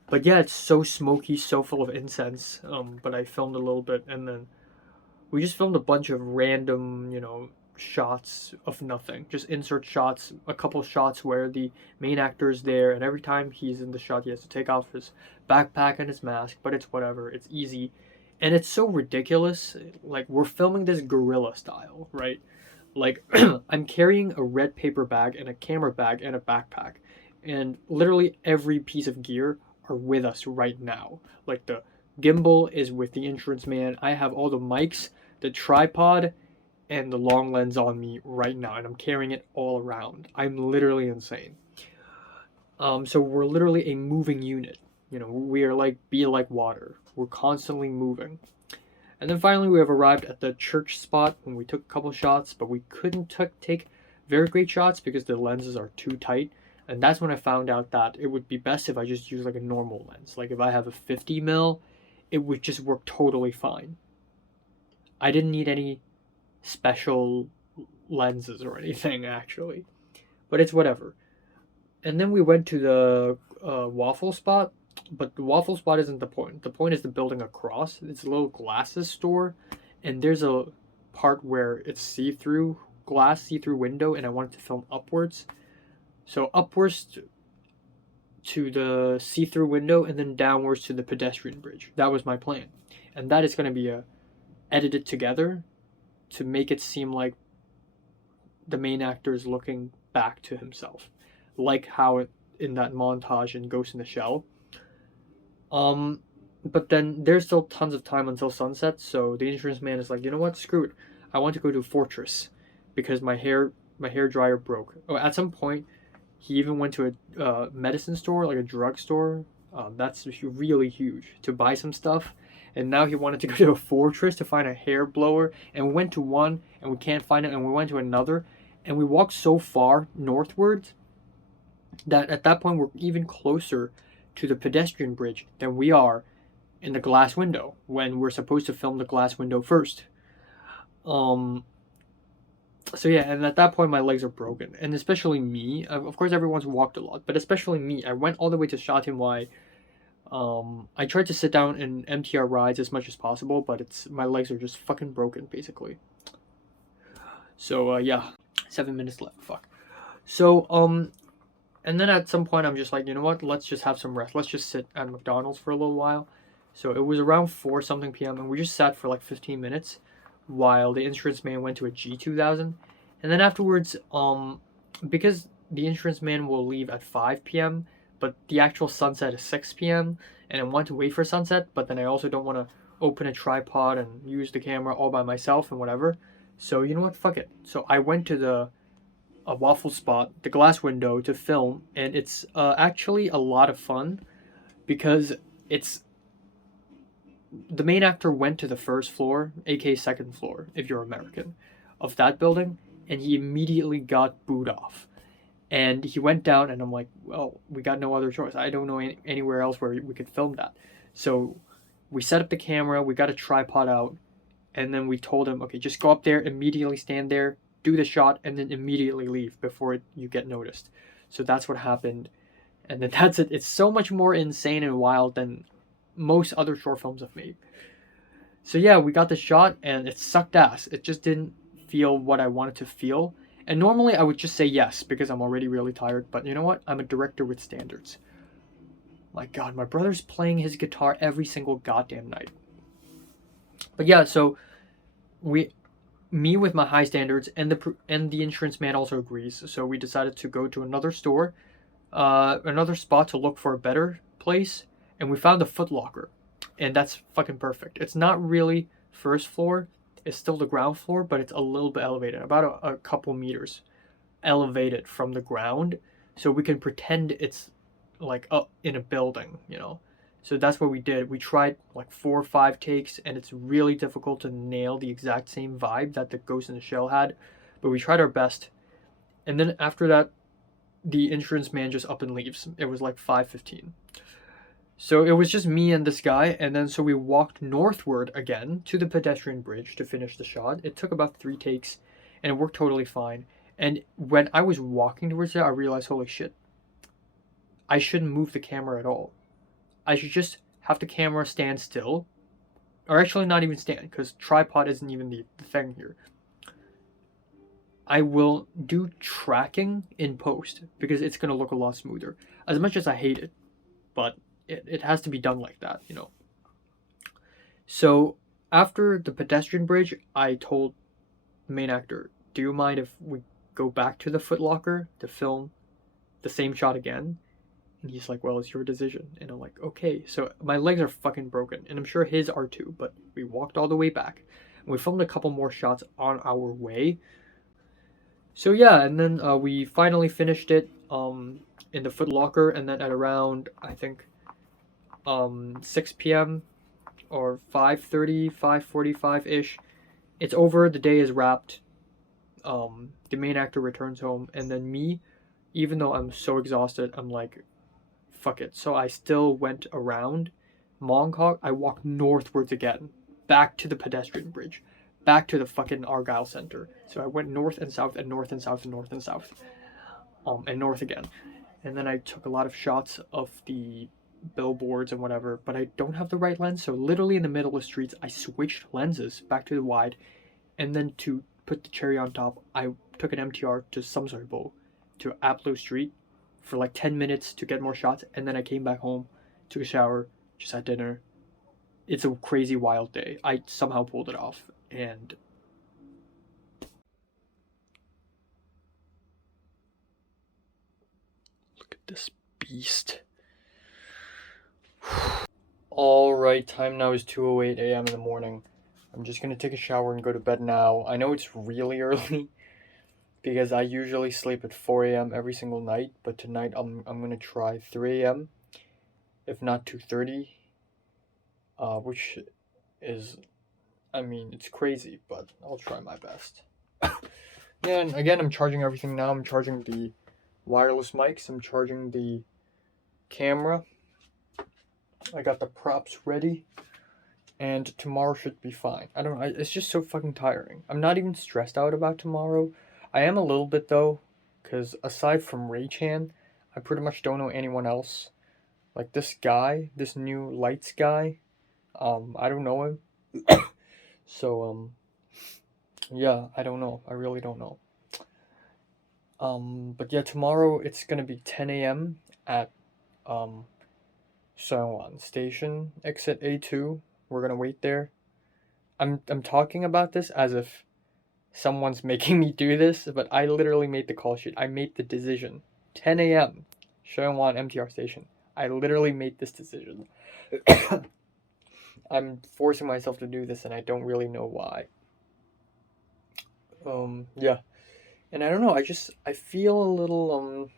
But yeah, it's so smoky, so full of incense. But I filmed a little bit, and then we just filmed a bunch of random, you know, shots of nothing. Just insert shots, a couple shots where the main actor is there, and every time he's in the shot, he has to take off his backpack and his mask. But it's whatever. It's easy, and it's so ridiculous. Like we're filming this guerrilla style, right? Like I'm carrying a red paper bag and a camera bag and a backpack, and literally every piece of gear are with us right now. Like the gimbal is with the insurance man. I have all the mics, the tripod, and the long lens on me right now, and I'm carrying it all around. I'm literally insane. So we're literally a moving unit. You know, we are like be like water. We're constantly moving. And then finally, we have arrived at the church spot, and we took a couple shots, but we couldn't take very great shots because the lenses are too tight. And that's when I found out that it would be best if I just use like a normal lens. Like if I have a 50 mil, it would just work totally fine. I didn't need any special lenses or anything actually, but it's whatever. And then we went to the waffle spot, but the waffle spot isn't the point. The point is the building across. It's a little glasses store, and there's a part where it's see-through glass, see-through window, and I wanted to film upwards. So upwards to the see-through window, and then downwards to the pedestrian bridge. That was my plan, and that is going to be edited together to make it seem like the main actor is looking back to himself, like how in that montage in Ghost in the Shell. But then there's still tons of time until sunset, so the insurance man is like, you know what, screw it. I want to go to Fortress because my hair dryer broke. Oh, at some point, he even went to a medicine store, like a drugstore. That's really huge to buy some stuff. And now he wanted to go to a Fortress to find a hair blower. And we went to one, and we can't find it. And we went to another, and we walked so far northwards that at that point we're even closer to the pedestrian bridge than we are in the glass window when we're supposed to film the glass window first. So yeah, and at that point my legs are broken, and especially me. Of course, everyone's walked a lot, but especially me. I went all the way to Sha Tin Wai. I tried to sit down in MTR rides as much as possible, but my legs are just fucking broken, basically. So yeah, 7 minutes left. Fuck. So and then at some point I'm just like, you know what? Let's just have some rest. Let's just sit at McDonald's for a little while. So it was around 4 something p.m. and we just sat for like 15 minutes while the insurance man went to a G2000. And then afterwards, because the insurance man will leave at 5 p.m., but the actual sunset is 6 p.m. and I want to wait for sunset, but then I also don't want to open a tripod and use the camera all by myself and whatever. So you know what? Fuck it. So I went to a waffle spot, the glass window, to film, and it's actually a lot of fun because it's the main actor went to the first floor, aka second floor, if you're American, of that building, and he immediately got booed off. And he went down, and I'm like, well, we got no other choice. I don't know anywhere else where we could film that. So we set up the camera, we got a tripod out, and then we told him, okay, just go up there, immediately stand there, do the shot, and then immediately leave before you get noticed. So that's what happened. And then that's it. It's so much more insane and wild than most other short films I've made. So yeah, we got the shot, and it sucked ass. It just didn't feel what I wanted to feel. And normally I would just say yes because I'm already really tired, but you know what? I'm a director with standards. My god, my brother's playing his guitar every single goddamn night. But yeah, so me with my high standards, and the insurance man also agrees. So we decided to go to another store, another spot to look for a better place, and we found a Foot Locker, and that's fucking perfect. It's not really first floor, it's still the ground floor, but it's a little bit elevated, about a couple meters elevated from the ground, so we can pretend it's like up in a building, you know. So that's what we did. We tried like 4 or 5 takes, and it's really difficult to nail the exact same vibe that the Ghost in the Shell had, but we tried our best. And then after that, the insurance man just up and leaves. It was like 5:15. So it was just me and this guy, and then so we walked northward again to the pedestrian bridge to finish the shot. It took about 3 takes, and it worked totally fine. And when I was walking towards it, I realized, holy shit, I shouldn't move the camera at all. I should just have the camera stand still, or actually not even stand, because tripod isn't even the thing here. I will do tracking in post because it's going to look a lot smoother. As much as I hate it, but it has to be done like that, you know. So after the pedestrian bridge, I told the main actor, do you mind if we go back to the Foot Locker to film the same shot again? And he's like, well, it's your decision. And I'm like, okay. So my legs are fucking broken, and I'm sure his are too, but we walked all the way back. And we filmed a couple more shots on our way. So yeah, and then we finally finished it in the Foot Locker, and then at around, I think, 6 p.m. or 5:30, 5:45-ish, it's over, the day is wrapped. The main actor returns home, and then me, even though I'm so exhausted, I'm like, fuck it. So I still went around Mongkok. I walked northwards again, back to the pedestrian bridge, back to the fucking Argyle Center. So I went north and south and north and south and north and south, and north again. And then I took a lot of shots of the billboards and whatever, but I don't have the right lens. So literally in the middle of the streets, I switched lenses back to the wide, and then to put the cherry on top, I took an MTR to Samsøybo, to Aplo Street, for like 10 minutes to get more shots, and then I came back home, took a shower, just had dinner. It's a crazy wild day. I somehow pulled it off, and look at this beast. Alright, time now is 2:08 a.m. in the morning. I'm just gonna take a shower and go to bed now. I know it's really early, because I usually sleep at 4 a.m. every single night, but tonight I'm gonna try 3 a.m. if not 2:30, which is, I mean, it's crazy, but I'll try my best. Yeah, and again, I'm charging everything now. I'm charging the wireless mics, I'm charging the camera, I got the props ready, and tomorrow should be fine. I don't know, it's just so fucking tiring. I'm not even stressed out about tomorrow. I am a little bit though, because aside from Ray-chan, I pretty much don't know anyone else. Like this guy, this new lights guy, I don't know him. So, yeah, I don't know. I really don't know. But yeah, tomorrow it's gonna be 10 a.m. at, Sungwon Station, exit A2. We're gonna wait there. I'm talking about this as if someone's making me do this, but I literally made the call sheet. I made the decision. 10 a.m. Cheongwan MTR station. I literally made this decision. I'm forcing myself to do this, and I don't really know why. Yeah, and I don't know. I feel a little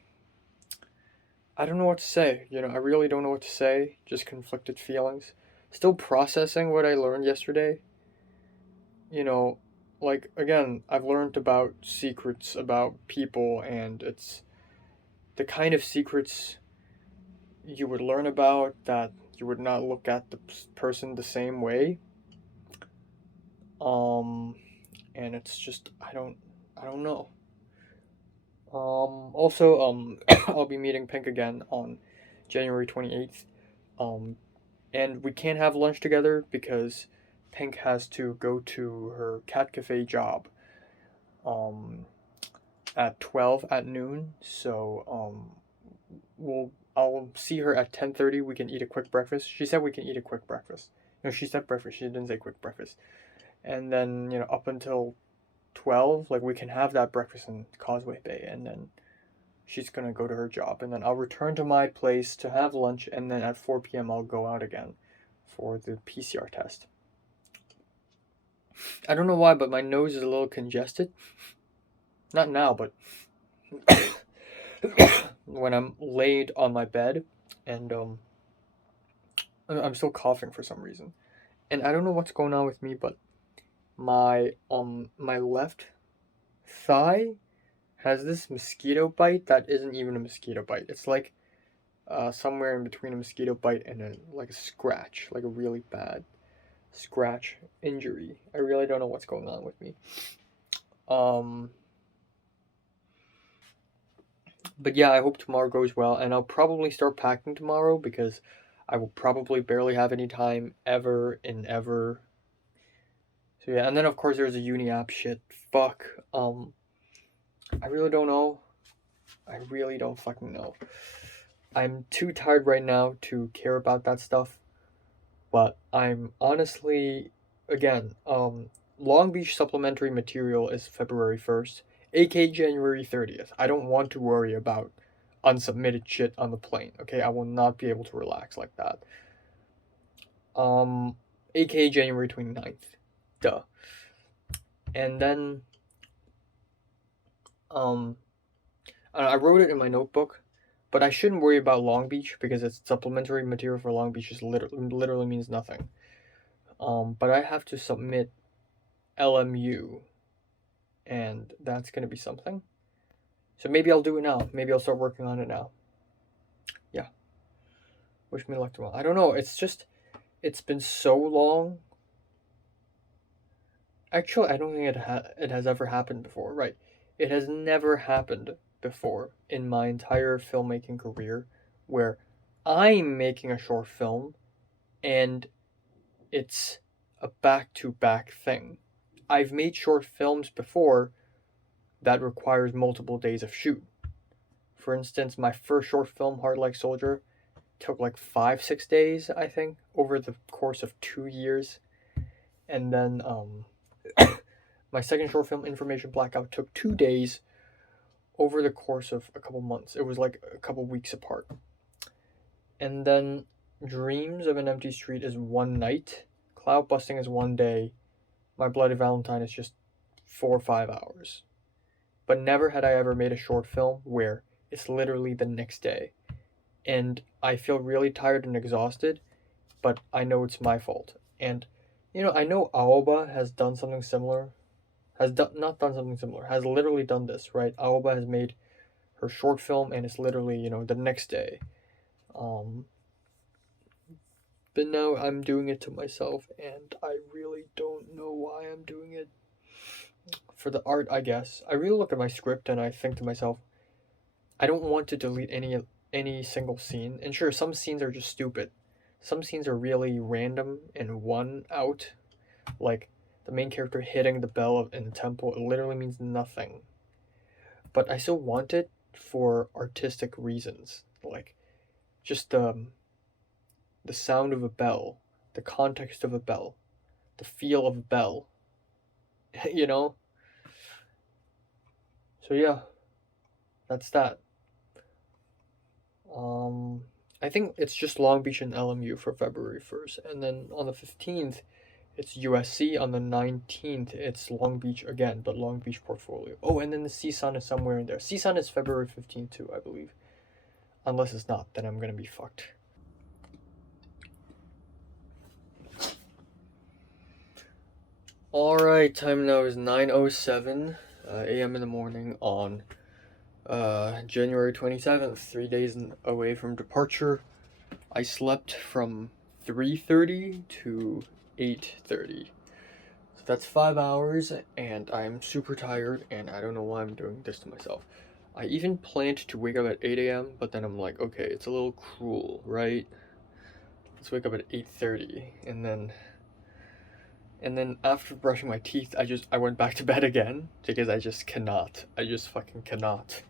I don't know what to say. I really don't know what to say. Just conflicted feelings. Still processing what I learned yesterday. You know, like again, I've learned about secrets about people, and it's the kind of secrets you would learn about that you would not look at the person the same way. Um, and it's just I don't know. Also, I'll be meeting Pink again on January 28th. Um, and we can't have lunch together because Pink has to go to her cat cafe job um, at 12 at noon. So I'll see her at 10:30. We can eat a quick breakfast. She said we can eat a quick breakfast. No, she said breakfast. She didn't say quick breakfast. And then up until 12, like we can have that breakfast in Causeway Bay, and then she's gonna go to her job, and then I'll return to my place to have lunch, and then at 4 p.m. I'll go out again for the PCR test. I don't know why, but my nose is a little congested. Not now, but when I'm laid on my bed, and I'm still coughing for some reason, and I don't know what's going on with me, but my left thigh has this mosquito bite that isn't even a mosquito bite. It's like somewhere in between a mosquito bite and like a scratch, like a really bad scratch injury. I really don't know what's going on with me. Um, but yeah, I hope tomorrow goes well, and I'll probably start packing tomorrow because I will probably barely have any time ever in ever. So yeah, and then of course there's a uni app shit. Fuck. I really don't know. I really don't fucking know. I'm too tired right now to care about that stuff. But I'm honestly, again, Long Beach supplementary material is February 1st, aka January 30th. I don't want to worry about unsubmitted shit on the plane, okay? I will not be able to relax like that. Um, aka January 29th. Duh. And then, um, I wrote it in my notebook, but I shouldn't worry about Long Beach because it's supplementary material for Long Beach just literally means nothing. But I have to submit LMU, and that's gonna be something. So maybe I'll do it now. Maybe I'll start working on it now. Yeah. Wish me luck tomorrow. I don't know. It's been so long. Actually, I don't think it has ever happened before. Right. It has never happened before in my entire filmmaking career where I'm making a short film and it's a back-to-back thing. I've made short films before that requires multiple days of shoot. For instance, my first short film, Heart Like Soldier, took like 5-6 days, I think, over the course of 2 years. And then my second short film, Information Blackout, took 2 days over the course of a couple months. It was like a couple weeks apart. And then Dreams of an Empty Street is one night. Cloud Busting is one day. My Bloody Valentine is just 4 or 5 hours. But never had I ever made a short film where it's literally the next day. And I feel really tired and exhausted, but I know it's my fault. And I know Aoba has done something similar. Not done something similar. Has literally done this, right? Aoba has made her short film, and it's literally the next day. But now I'm doing it to myself, and I really don't know why I'm doing it. For the art, I guess. I really look at my script and I think to myself, I don't want to delete any single scene. And sure, some scenes are just stupid. Some scenes are really random and one out. Like the main character hitting the bell in the temple, it literally means nothing. But I still want it for artistic reasons. Like just the sound of a bell, the context of a bell, the feel of a bell. you know? So yeah, that's that. I think it's just Long Beach and LMU for February 1st, and then on the 15th, it's USC. On the 19th, it's Long Beach again, but Long Beach portfolio. Oh, and then the CSUN is somewhere in there. CSUN is February 15th too, I believe. Unless it's not, then I'm gonna be fucked. Alright, time now is 9:07 a.m. in the morning on January 27th, 3 days away from departure. I slept from 3:30 to 8:30. So that's 5 hours, and I'm super tired, and I don't know why I'm doing this to myself. I even planned to wake up at 8 a.m., but then I'm like, okay, it's a little cruel, right? Let's wake up at 8:30, and then after brushing my teeth, I went back to bed again because I just cannot. I just fucking cannot.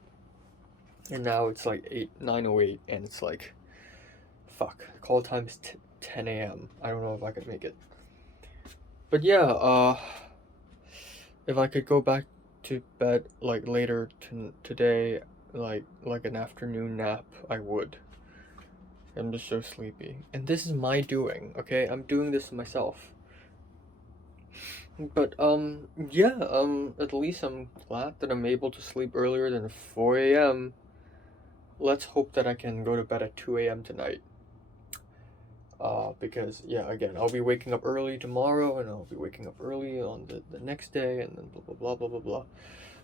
And now it's like 9:08, and it's like, fuck. Call time is 10 a.m. I don't know if I could make it. But yeah, if I could go back to bed like later today, like an afternoon nap, I would. I'm just so sleepy, and this is my doing. Okay, I'm doing this to myself. But yeah, at least I'm glad that I'm able to sleep earlier than 4 a.m. Let's hope that I can go to bed at 2 a.m. tonight. Because yeah, again, I'll be waking up early tomorrow, and I'll be waking up early on the next day, and then blah blah blah blah blah blah.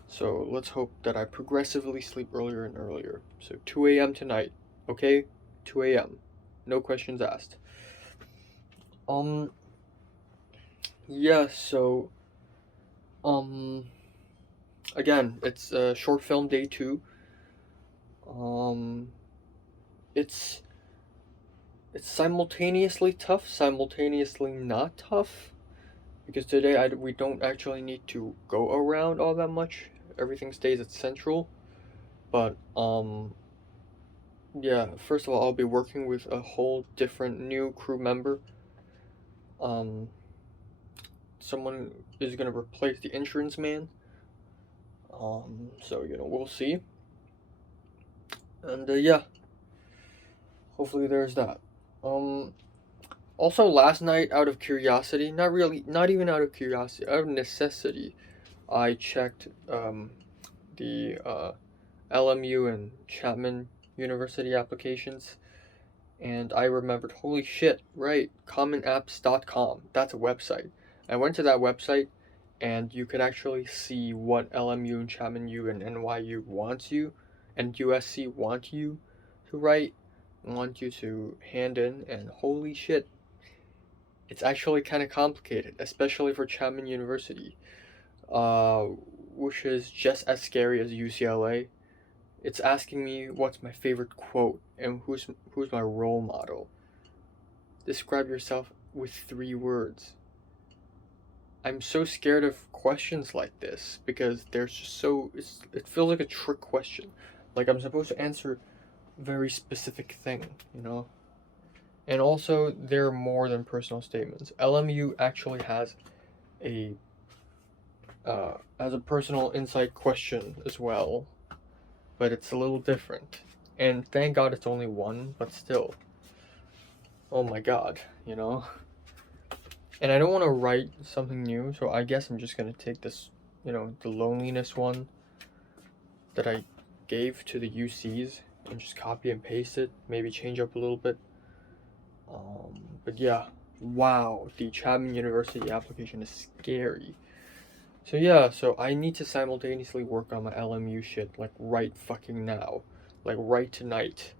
So let's hope that I progressively sleep earlier and earlier. So 2 a.m. tonight, okay? 2 a.m. No questions asked. Yeah, so again, it's short film day 2. It's simultaneously tough, simultaneously not tough, because today we don't actually need to go around all that much. Everything stays at Central, but yeah. First of all, I'll be working with a whole different new crew member. Someone is gonna replace the insurance man. So we'll see. And yeah, hopefully there's that. Also, last night, out of curiosity, not even out of curiosity, out of necessity, I checked the LMU and Chapman University applications, and I remembered, holy shit, right, commonapps.com. That's a website. I went to that website, and you could actually see what LMU and Chapman U and NYU wants you, and USC want you to write, want you to hand in, and holy shit, it's actually kind of complicated, especially for Chapman University, which is just as scary as UCLA. It's asking me what's my favorite quote and who's my role model. Describe yourself with 3 words. I'm so scared of questions like this because they're just it feels like a trick question. Like I'm supposed to answer a very specific thing, And also, they're more than personal statements. LMU actually has a personal insight question as well, but it's a little different. And thank God it's only one, but still. Oh my God, And I don't want to write something new, so I guess I'm just gonna take this, the loneliness one that I gave to the UCs and just copy and paste it, maybe change up a little bit. But yeah, wow, the Chapman University application is scary. So yeah, so I need to simultaneously work on my LMU shit, like right fucking now, like right tonight.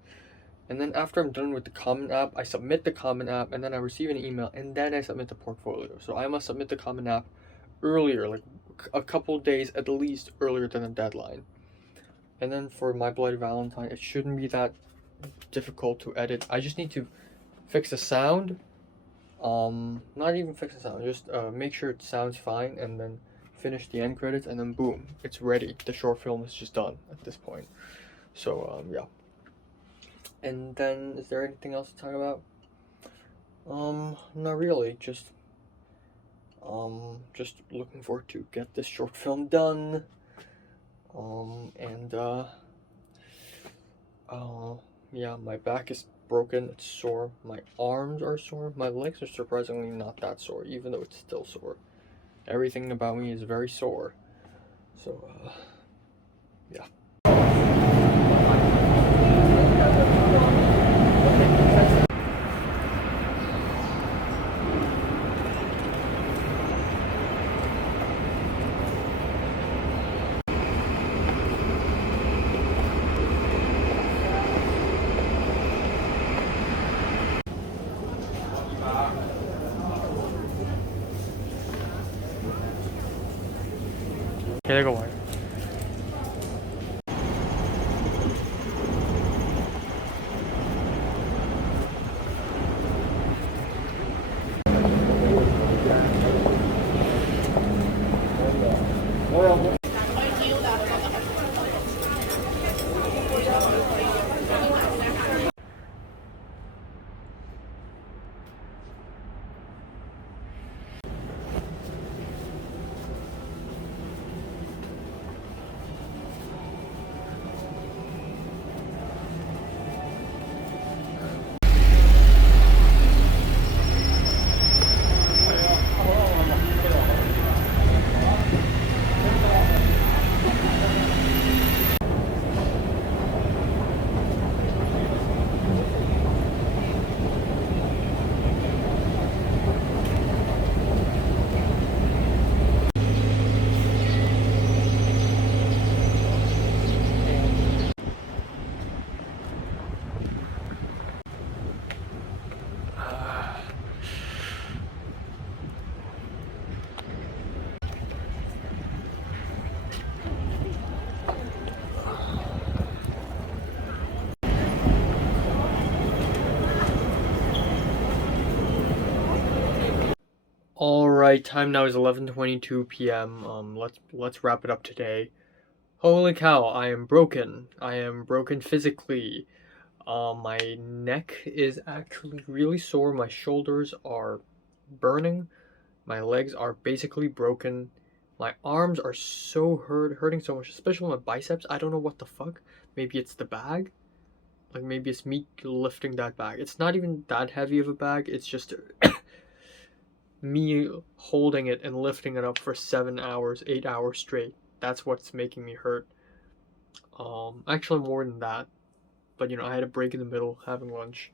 And then after I'm done with the Common App, I submit the Common App, and then I receive an email, and then I submit the portfolio. So I must submit the Common App earlier, like a couple days at least earlier than the deadline. And then for My Bloody Valentine, it shouldn't be that difficult to edit. I just need to fix the sound. Not even fix the sound, just make sure it sounds fine, and then finish the end credits, and then boom, it's ready. The short film is just done at this point. So yeah. And then, is there anything else to talk about? Not really. Just looking forward to get this short film done. And yeah, my back is broken, it's sore. My arms are sore. My legs are surprisingly not that sore, even though it's still sore. Everything about me is very sore. So, yeah. 걔네가 와요. All right, time now is 11:22 p.m. Let's wrap it up today. Holy cow, I am broken. I am broken physically. My neck is actually really sore. My shoulders are burning. My legs are basically broken. My arms are so hurting so much, especially my biceps. I don't know what the fuck. Maybe it's the bag. Like maybe it's me lifting that bag. It's not even that heavy of a bag. It's just me holding it and lifting it up for 7 hours, 8 hours straight. That's what's making me hurt. Actually more than that. But I had a break in the middle having lunch.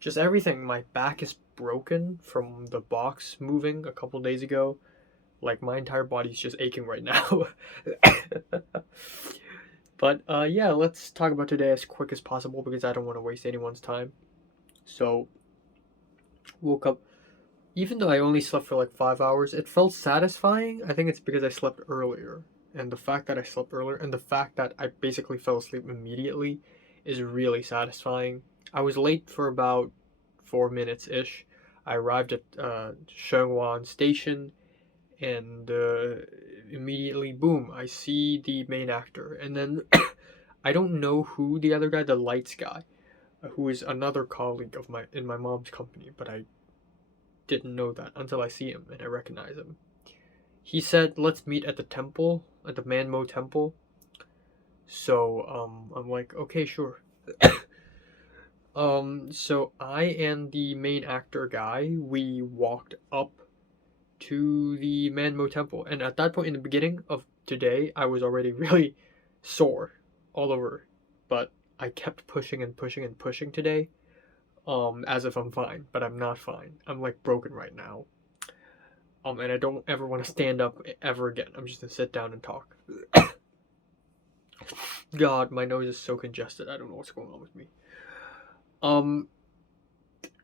Just everything. My back is broken from the box moving a couple days ago. Like my entire body's just aching right now. But yeah, let's talk about today as quick as possible because I don't want to waste anyone's time. So, woke up. Even though I only slept for like 5 hours, it felt satisfying. I think it's because I slept earlier. And the fact that I slept earlier and the fact that I basically fell asleep immediately is really satisfying. I was late for about 4 minutes ish. I arrived at Sheungwan Station and immediately, boom, I see the main actor. And then I don't know who the other guy, the lights guy, who is another colleague of in my mom's company, but I didn't know that until I see him and I recognize him. He said, "Let's meet at the temple, at the Manmo temple." So I'm like, okay, sure. So I and the main actor guy, we walked up to the Manmo temple, and at that point in the beginning of today, I was already really sore all over, but I kept pushing and pushing and pushing today, as if I'm fine, but I'm not fine. I'm like broken right now. And I don't ever want to stand up ever again. I'm just gonna sit down and talk. God, my nose is so congested. I don't know what's going on with me.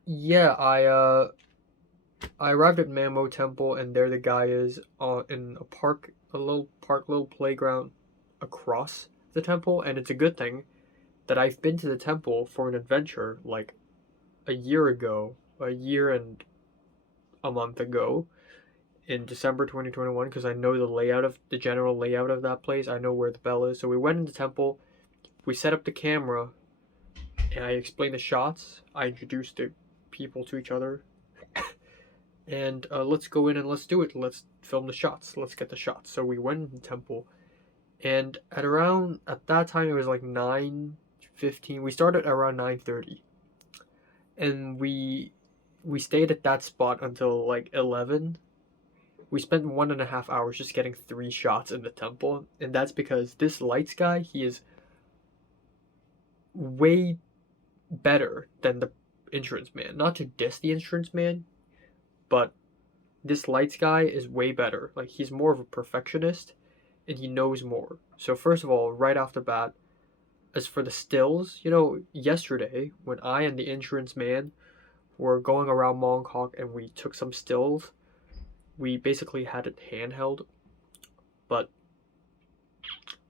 Yeah, I arrived at Mamo Temple, and there the guy is in a park, a little playground across the temple, and it's a good thing that I've been to the temple for an adventure like a year ago, a year and a month ago, in December 2021, because I know the general layout of that place. I know where the bell is. So we went in the temple, we set up the camera, and I explained the shots. I introduced the people to each other. And let's go in and let's do it. Let's film the shots. Let's get the shots. So we went in the temple, and at that time it was like 9:15. We started around 9:30, and we stayed at that spot until like 11. We spent 1.5 hours just getting 3 shots in the temple, and that's because this lights guy, he is way better than the insurance man. Not to diss the insurance man, but this lights guy is way better. Like, he's more of a perfectionist, and he knows more. So first of all, right off the bat, as for the stills, yesterday when I and the insurance man were going around Mongkok and we took some stills, we basically had it handheld. But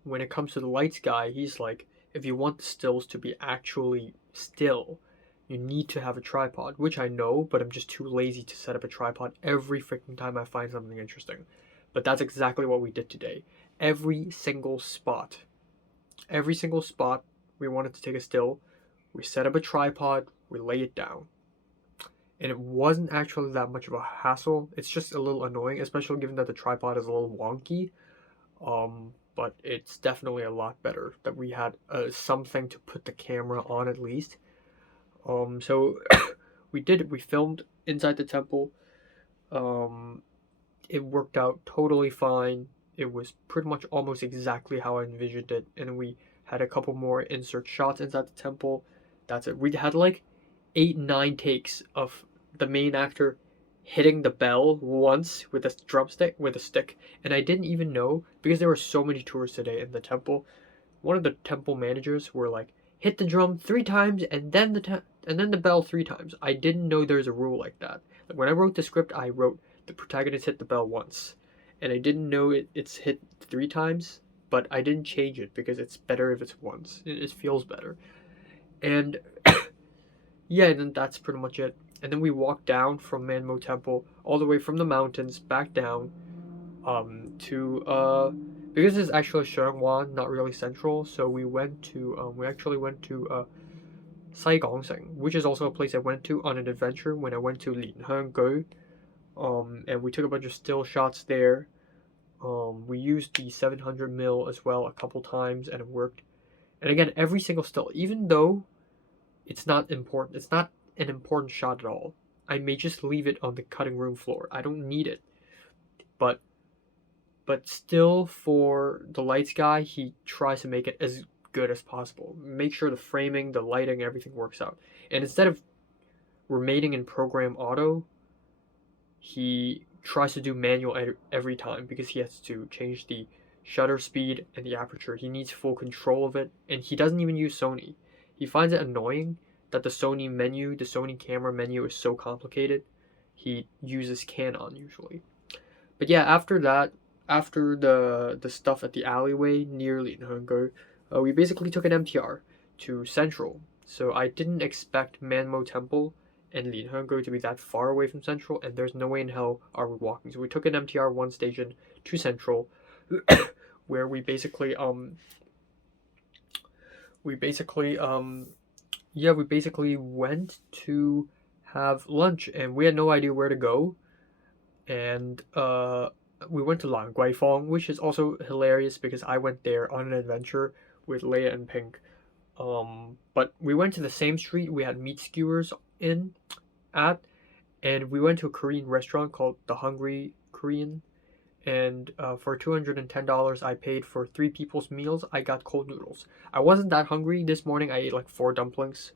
when it comes to the lights guy, he's like, if you want the stills to be actually still, you need to have a tripod, which I know, but I'm just too lazy to set up a tripod every freaking time I find something interesting. But that's exactly what we did today. Every single spot we wanted to take a still, we set up a tripod, we lay it down. And it wasn't actually that much of a hassle. It's just a little annoying, especially given that the tripod is a little wonky. But it's definitely a lot better that we had something to put the camera on at least. So we filmed inside the temple. It worked out totally fine. It was pretty much almost exactly how I envisioned it, and we had a couple more insert shots inside the temple. That's it. We had like 8-9 takes of the main actor hitting the bell once with a stick, and I didn't even know, because there were so many tourists today in the temple. One of the temple managers were like, hit the drum 3 times and then the bell 3 times. I didn't know there's a rule like that. Like, when I wrote the script, I wrote the protagonist hit the bell once, and I didn't know it's hit 3 times, but I didn't change it because it's better if it's once. It feels better. And yeah, and then that's pretty much it. And then we walked down from Manmo Temple all the way from the mountains back down to because it's actually Sheungwan, not really central, so we actually went to Saigongseng, which is also a place I went to on an adventure when I went to Linheng-go. And we took a bunch of still shots there. We used the 700mm as well a couple times, and it worked. And again, every single still, even though it's not important, it's not an important shot at all, I may just leave it on the cutting room floor. I don't need it. But still, for the lights guy, he tries to make it as good as possible. Make sure the framing, the lighting, everything works out. And instead of remaining in program auto, he tries to do manual every time because he has to change the shutter speed and the aperture. He needs full control of it, and he doesn't even use Sony. He finds it annoying that the Sony camera menu is so complicated. He uses Canon usually. But yeah, after the stuff at the alleyway near Linheng-go, we basically took an MTR to Central. So I didn't expect Manmo Temple and Linheng-go to be that far away from Central, and there's no way in hell are we walking. So we took an MTR 1 station to Central, where we basically went to have lunch, and we had no idea where to go. And we went to Lan Guifang, which is also hilarious because I went there on an adventure with Leia and Pink. But we went to the same street we had meat skewers at, and we went to a Korean restaurant called The Hungry Korean. And for $210, I paid for 3 people's meals. I got cold noodles. I wasn't that hungry this morning. I ate like 4 dumplings,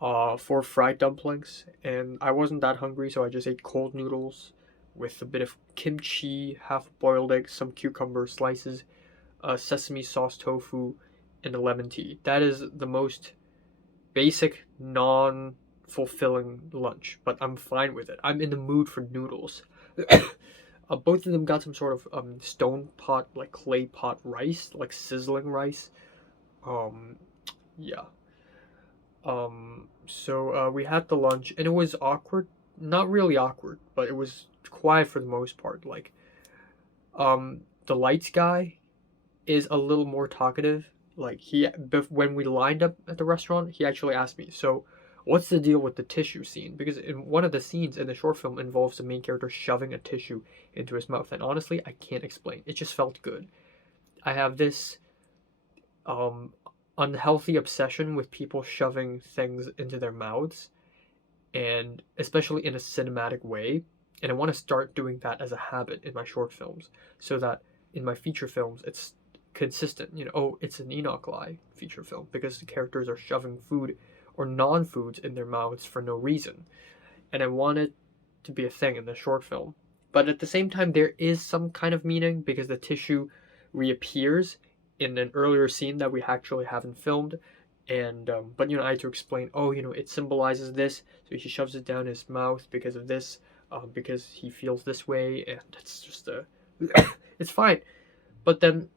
4 fried dumplings, and I wasn't that hungry, so I just ate cold noodles with a bit of kimchi, half-boiled eggs, some cucumber slices, sesame sauce tofu, and a lemon tea. That is the most basic, non-fulfilling lunch, but I'm fine with it. I'm in the mood for noodles. Both of them got some sort of stone pot, like clay pot rice, like sizzling rice. Yeah. So we had the lunch, and it was awkward. Not really awkward, but it was quiet for the most part. Like, the lights guy is a little more talkative. Like, when we lined up at the restaurant, he actually asked me, so what's the deal with the tissue scene? Because in one of the scenes in the short film involves the main character shoving a tissue into his mouth, and honestly, I can't explain. It just felt good. I have this unhealthy obsession with people shoving things into their mouths, and especially in a cinematic way. And I want to start doing that as a habit in my short films, so that in my feature films it's consistent. Oh, it's an Enoch Lie feature film because the characters are shoving food or non-foods in their mouths for no reason. And I want it to be a thing in the short film. But at the same time, there is some kind of meaning because the tissue reappears in an earlier scene that we actually haven't filmed. And but I had to explain. Oh, it symbolizes this, so he shoves it down his mouth because of this, because he feels this way, and it's just it's fine. But then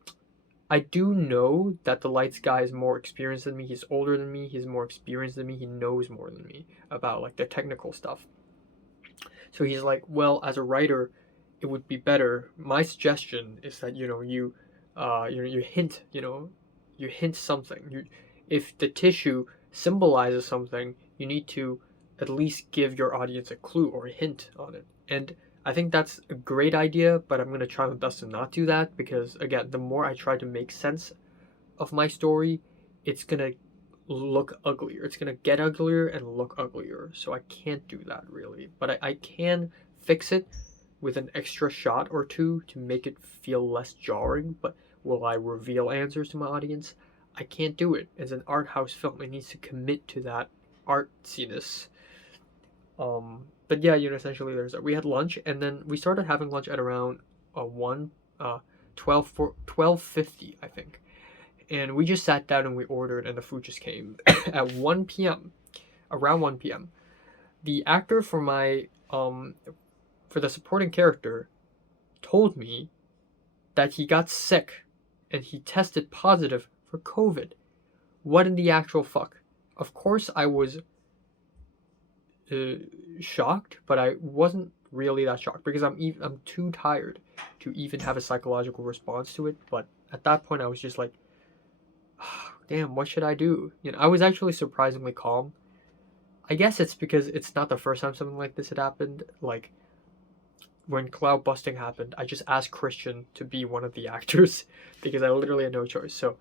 I do know that the lights guy is more experienced than me. He's older than me. He's more experienced than me. He knows more than me about like the technical stuff. So he's like, well, as a writer, it would be better. My suggestion is that you hint, you hint something. If the tissue symbolizes something, you need to at least give your audience a clue or a hint on it. And I think that's a great idea, but I'm gonna try my best to not do that because again, the more I try to make sense of my story, it's gonna look uglier. It's gonna get uglier and look uglier. So I can't do that really. But I can fix it with an extra shot or two to make it feel less jarring. But will I reveal answers to my audience? I can't do it. As an art house film, it needs to commit to that artsiness. But yeah, essentially there's that. We had lunch and then we started having lunch at around 1 12:50, I think. And we just sat down and we ordered and the food just came at 1 p.m. Around 1 p.m. The actor for my for the supporting character told me that he got sick and he tested positive for COVID. What in the actual fuck? Of course I was shocked, but I wasn't really that shocked because I'm too tired to even have a psychological response to it. But at that point I was just like, damn, what should I do? I was actually surprisingly calm. I guess it's because it's not the first time something like this had happened. Like, when cloud busting happened, I just asked Christian to be one of the actors because I literally had no choice. So,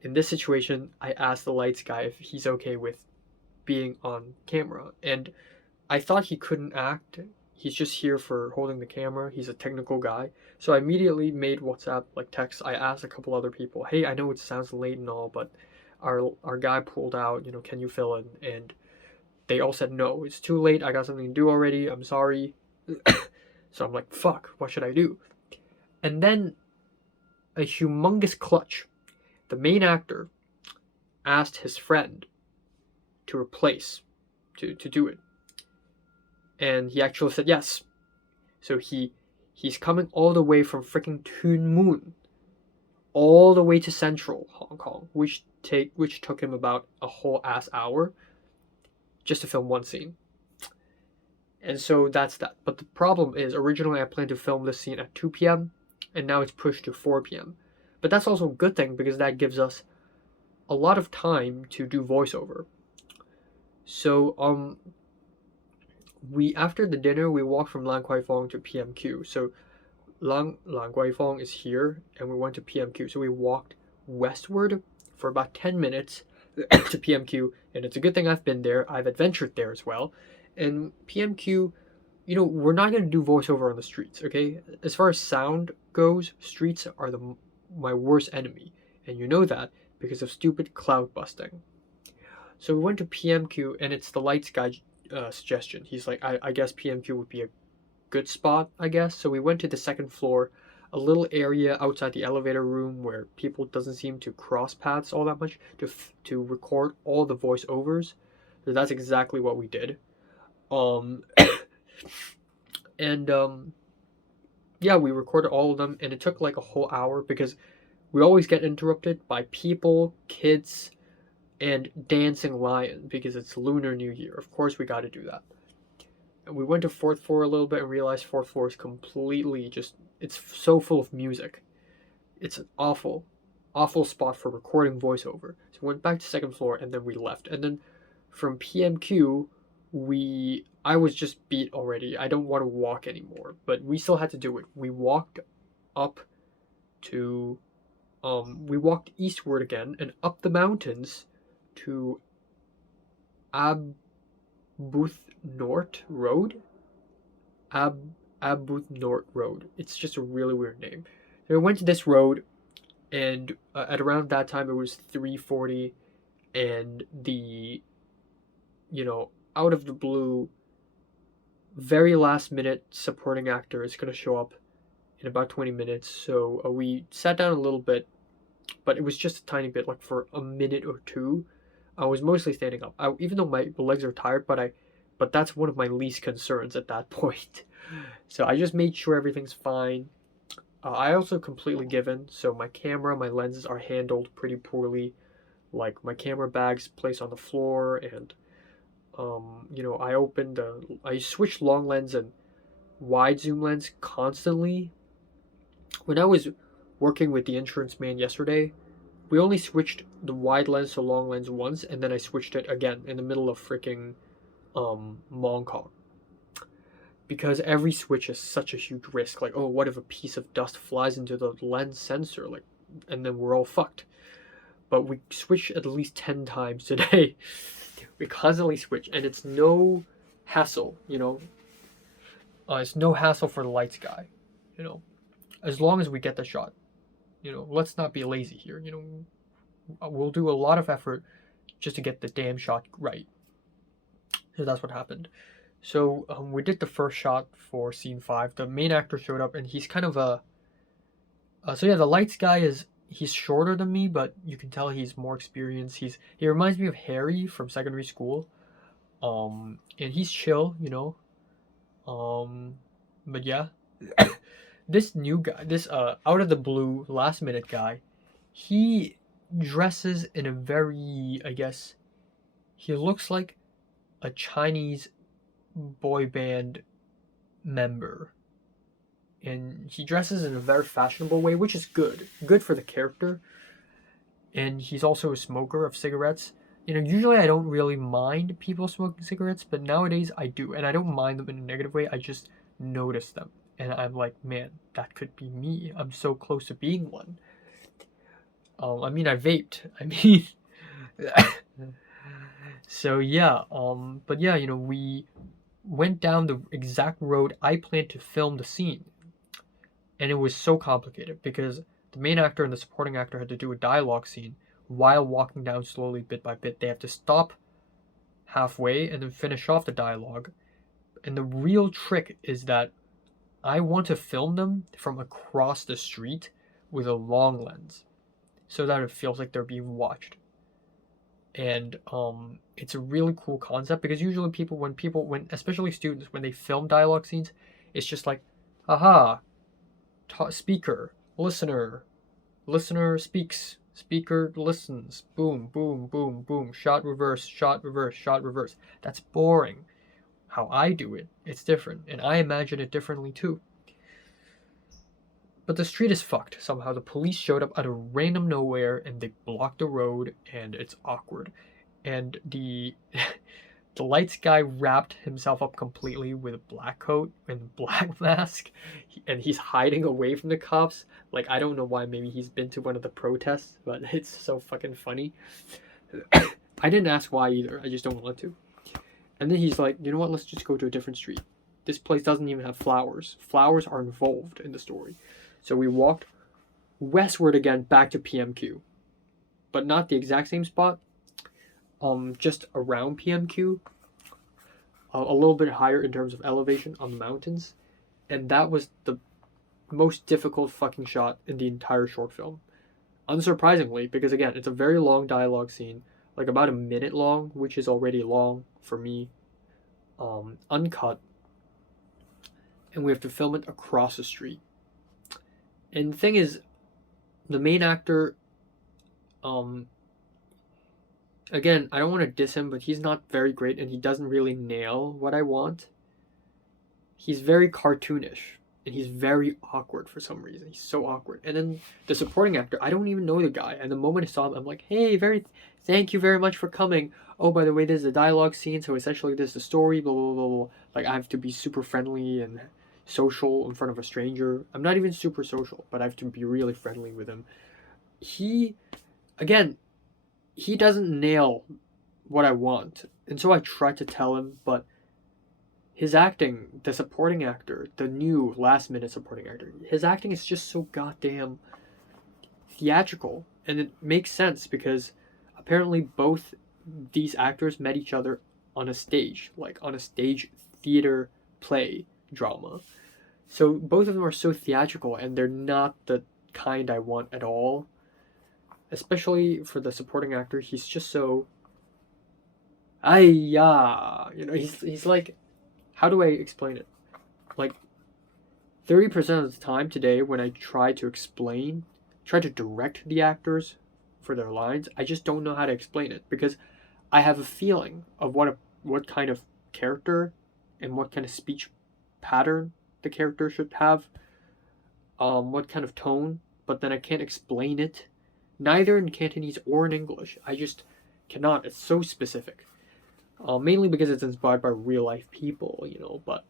in this situation, I asked the lights guy if he's okay with being on camera. And I thought he couldn't act. He's just here for holding the camera. He's a technical guy. So I immediately made WhatsApp like text. I asked a couple other people, "Hey, I know it sounds late and all, but our guy pulled out, can you fill in?" And they all said, "No, it's too late. I got something to do already. I'm sorry." So I'm like, "Fuck, what should I do?" And then a humongous clutch. The main actor asked his friend to replace to do it. And he actually said yes. So he's coming all the way from freaking Tuen Mun, all the way to central Hong Kong, which took him about a whole ass hour just to film one scene. And so that's that. But the problem is, originally I planned to film this scene at 2 p.m. and now it's pushed to 4 p.m. But that's also a good thing because that gives us a lot of time to do voiceover. So we after the dinner we walked from Lan Kwai Fong to PMQ. So Lan Kwai Fong is here and we went to PMQ. So we walked westward for about 10 minutes to PMQ, and it's a good thing I've been there. I've adventured there as well. And PMQ, we're not going to do voiceover on the streets, okay? As far as sound goes, streets are my worst enemy. And you know that because of stupid cloud busting. So we went to PMQ, and it's the lights guy suggestion. He's like, I guess PMQ would be a good spot, I guess. So we went to the second floor, a little area outside the elevator room where people doesn't seem to cross paths all that much to record all the voiceovers. So that's exactly what we did. And yeah, we recorded all of them, and it took like a whole hour because we always get interrupted by people, kids, and dancing lion because it's Lunar New Year. Of course, we got to do that. And we went to fourth floor a little bit and realized fourth floor is completely it's so full of music. It's an awful spot for recording voiceover. So we went back to second floor and then we left. And then from PMQ, I was just beat already. I don't want to walk anymore, but we still had to do it. We walked up to we walked eastward again and up the mountains to Arbuthnort Road. Arbuthnort Road. It's just a really weird name. So we went to this road, and at around that time it was 3:40, and out of the blue, very last minute supporting actor is going to show up in about 20 minutes. So we sat down a little bit, but it was just a tiny bit, like for a minute or two. I was mostly standing up. Even though my legs are tired, but that's one of my least concerns at that point. So I just made sure everything's fine. I also completely given, so my camera, my lenses are handled pretty poorly. Like my camera bag's placed on the floor, and I switched long lens and wide zoom lens constantly. When I was working with the insurance man yesterday, we only switched the wide lens to long lens once, and then I switched it again in the middle of freaking Mong Kong. Because every switch is such a huge risk. Like, oh, what if a piece of dust flies into the lens sensor? Like, and then we're all fucked. But we switch at least 10 times today. We constantly switch, and it's no hassle, it's no hassle for the lights guy, as long as we get the shot. Let's not be lazy here. We'll do a lot of effort just to get the damn shot right. So that's what happened. So we did the first shot for scene 5. The main actor showed up, and he's kind of the lights guy he's shorter than me, but you can tell he's more experienced. He reminds me of Harry from secondary school. And he's chill, but yeah. This new guy, this out of the blue last minute guy, he dresses in a very, I guess, he looks like a Chinese boy band member. And he dresses in a very fashionable way, which is good for the character. And he's also a smoker of cigarettes. Usually I don't really mind people smoking cigarettes, but nowadays I do. And I don't mind them in a negative way, I just notice them. And I'm like, man, that could be me. I'm so close to being one. I vaped. So yeah, but yeah, we went down the exact road I planned to film the scene. And it was so complicated because the main actor and the supporting actor had to do a dialogue scene while walking down slowly bit by bit. They have to stop halfway and then finish off the dialogue. And the real trick is that I want to film them from across the street with a long lens so that it feels like they're being watched. And it's a really cool concept because usually when especially students, when they film dialogue scenes, it's just like, aha, speaker, listener speaks, speaker listens, boom, boom, boom, boom, shot reverse, shot reverse, shot reverse. That's boring. How I do it, it's different, and I imagine it differently too. But the street is fucked. Somehow the police showed up out of random nowhere and they blocked the road, and it's awkward. And the the lights guy wrapped himself up completely with a black coat and black mask, and he's hiding away from the cops. Like, I don't know why. Maybe he's been to one of the protests, but it's so fucking funny. I didn't ask why either. I just don't want to. And then he's like, you know what? Let's just go to a different street. This place doesn't even have flowers. Flowers are involved in the story. So we walked westward again back to PMQ. But not the exact same spot. Just around PMQ. A little bit higher in terms of elevation on the mountains. And that was the most difficult fucking shot in the entire short film. Unsurprisingly, because again, it's a very long dialogue scene. Like about a minute long, which is already long for me. Uncut. And we have to film it across the street. And the thing is, the main actor, again, I don't want to diss him, but he's not very great and he doesn't really nail what I want. He's very cartoonish and he's very awkward for some reason. He's so awkward. And then the supporting actor, I don't even know the guy. And the moment I saw him, I'm like, hey, thank you very much for coming. Oh, by the way, this is a dialogue scene, so essentially this is the story, blah, blah, blah, blah. Like, I have to be super friendly and social in front of a stranger. I'm not even super social, but I have to be really friendly with him. he, again, he doesn't nail what I want. And so I tried to tell him, but his acting, the supporting actor, the new last minute supporting actor, his acting is just so goddamn theatrical. And it makes sense because apparently both these actors met each other on a stage, like on a stage theater play drama. So both of them are so theatrical and they're not the kind I want at all. Especially for the supporting actor, he's just so yeah, he's like, how do I explain it? Like 30% of the time today when I try to direct the actors for their lines, I just don't know how to explain it because I have a feeling of what kind of character and what kind of speech pattern the character should have, what kind of tone, but then I can't explain it, neither in Cantonese or in English. I just cannot. It's so specific. Mainly because it's inspired by real life people, but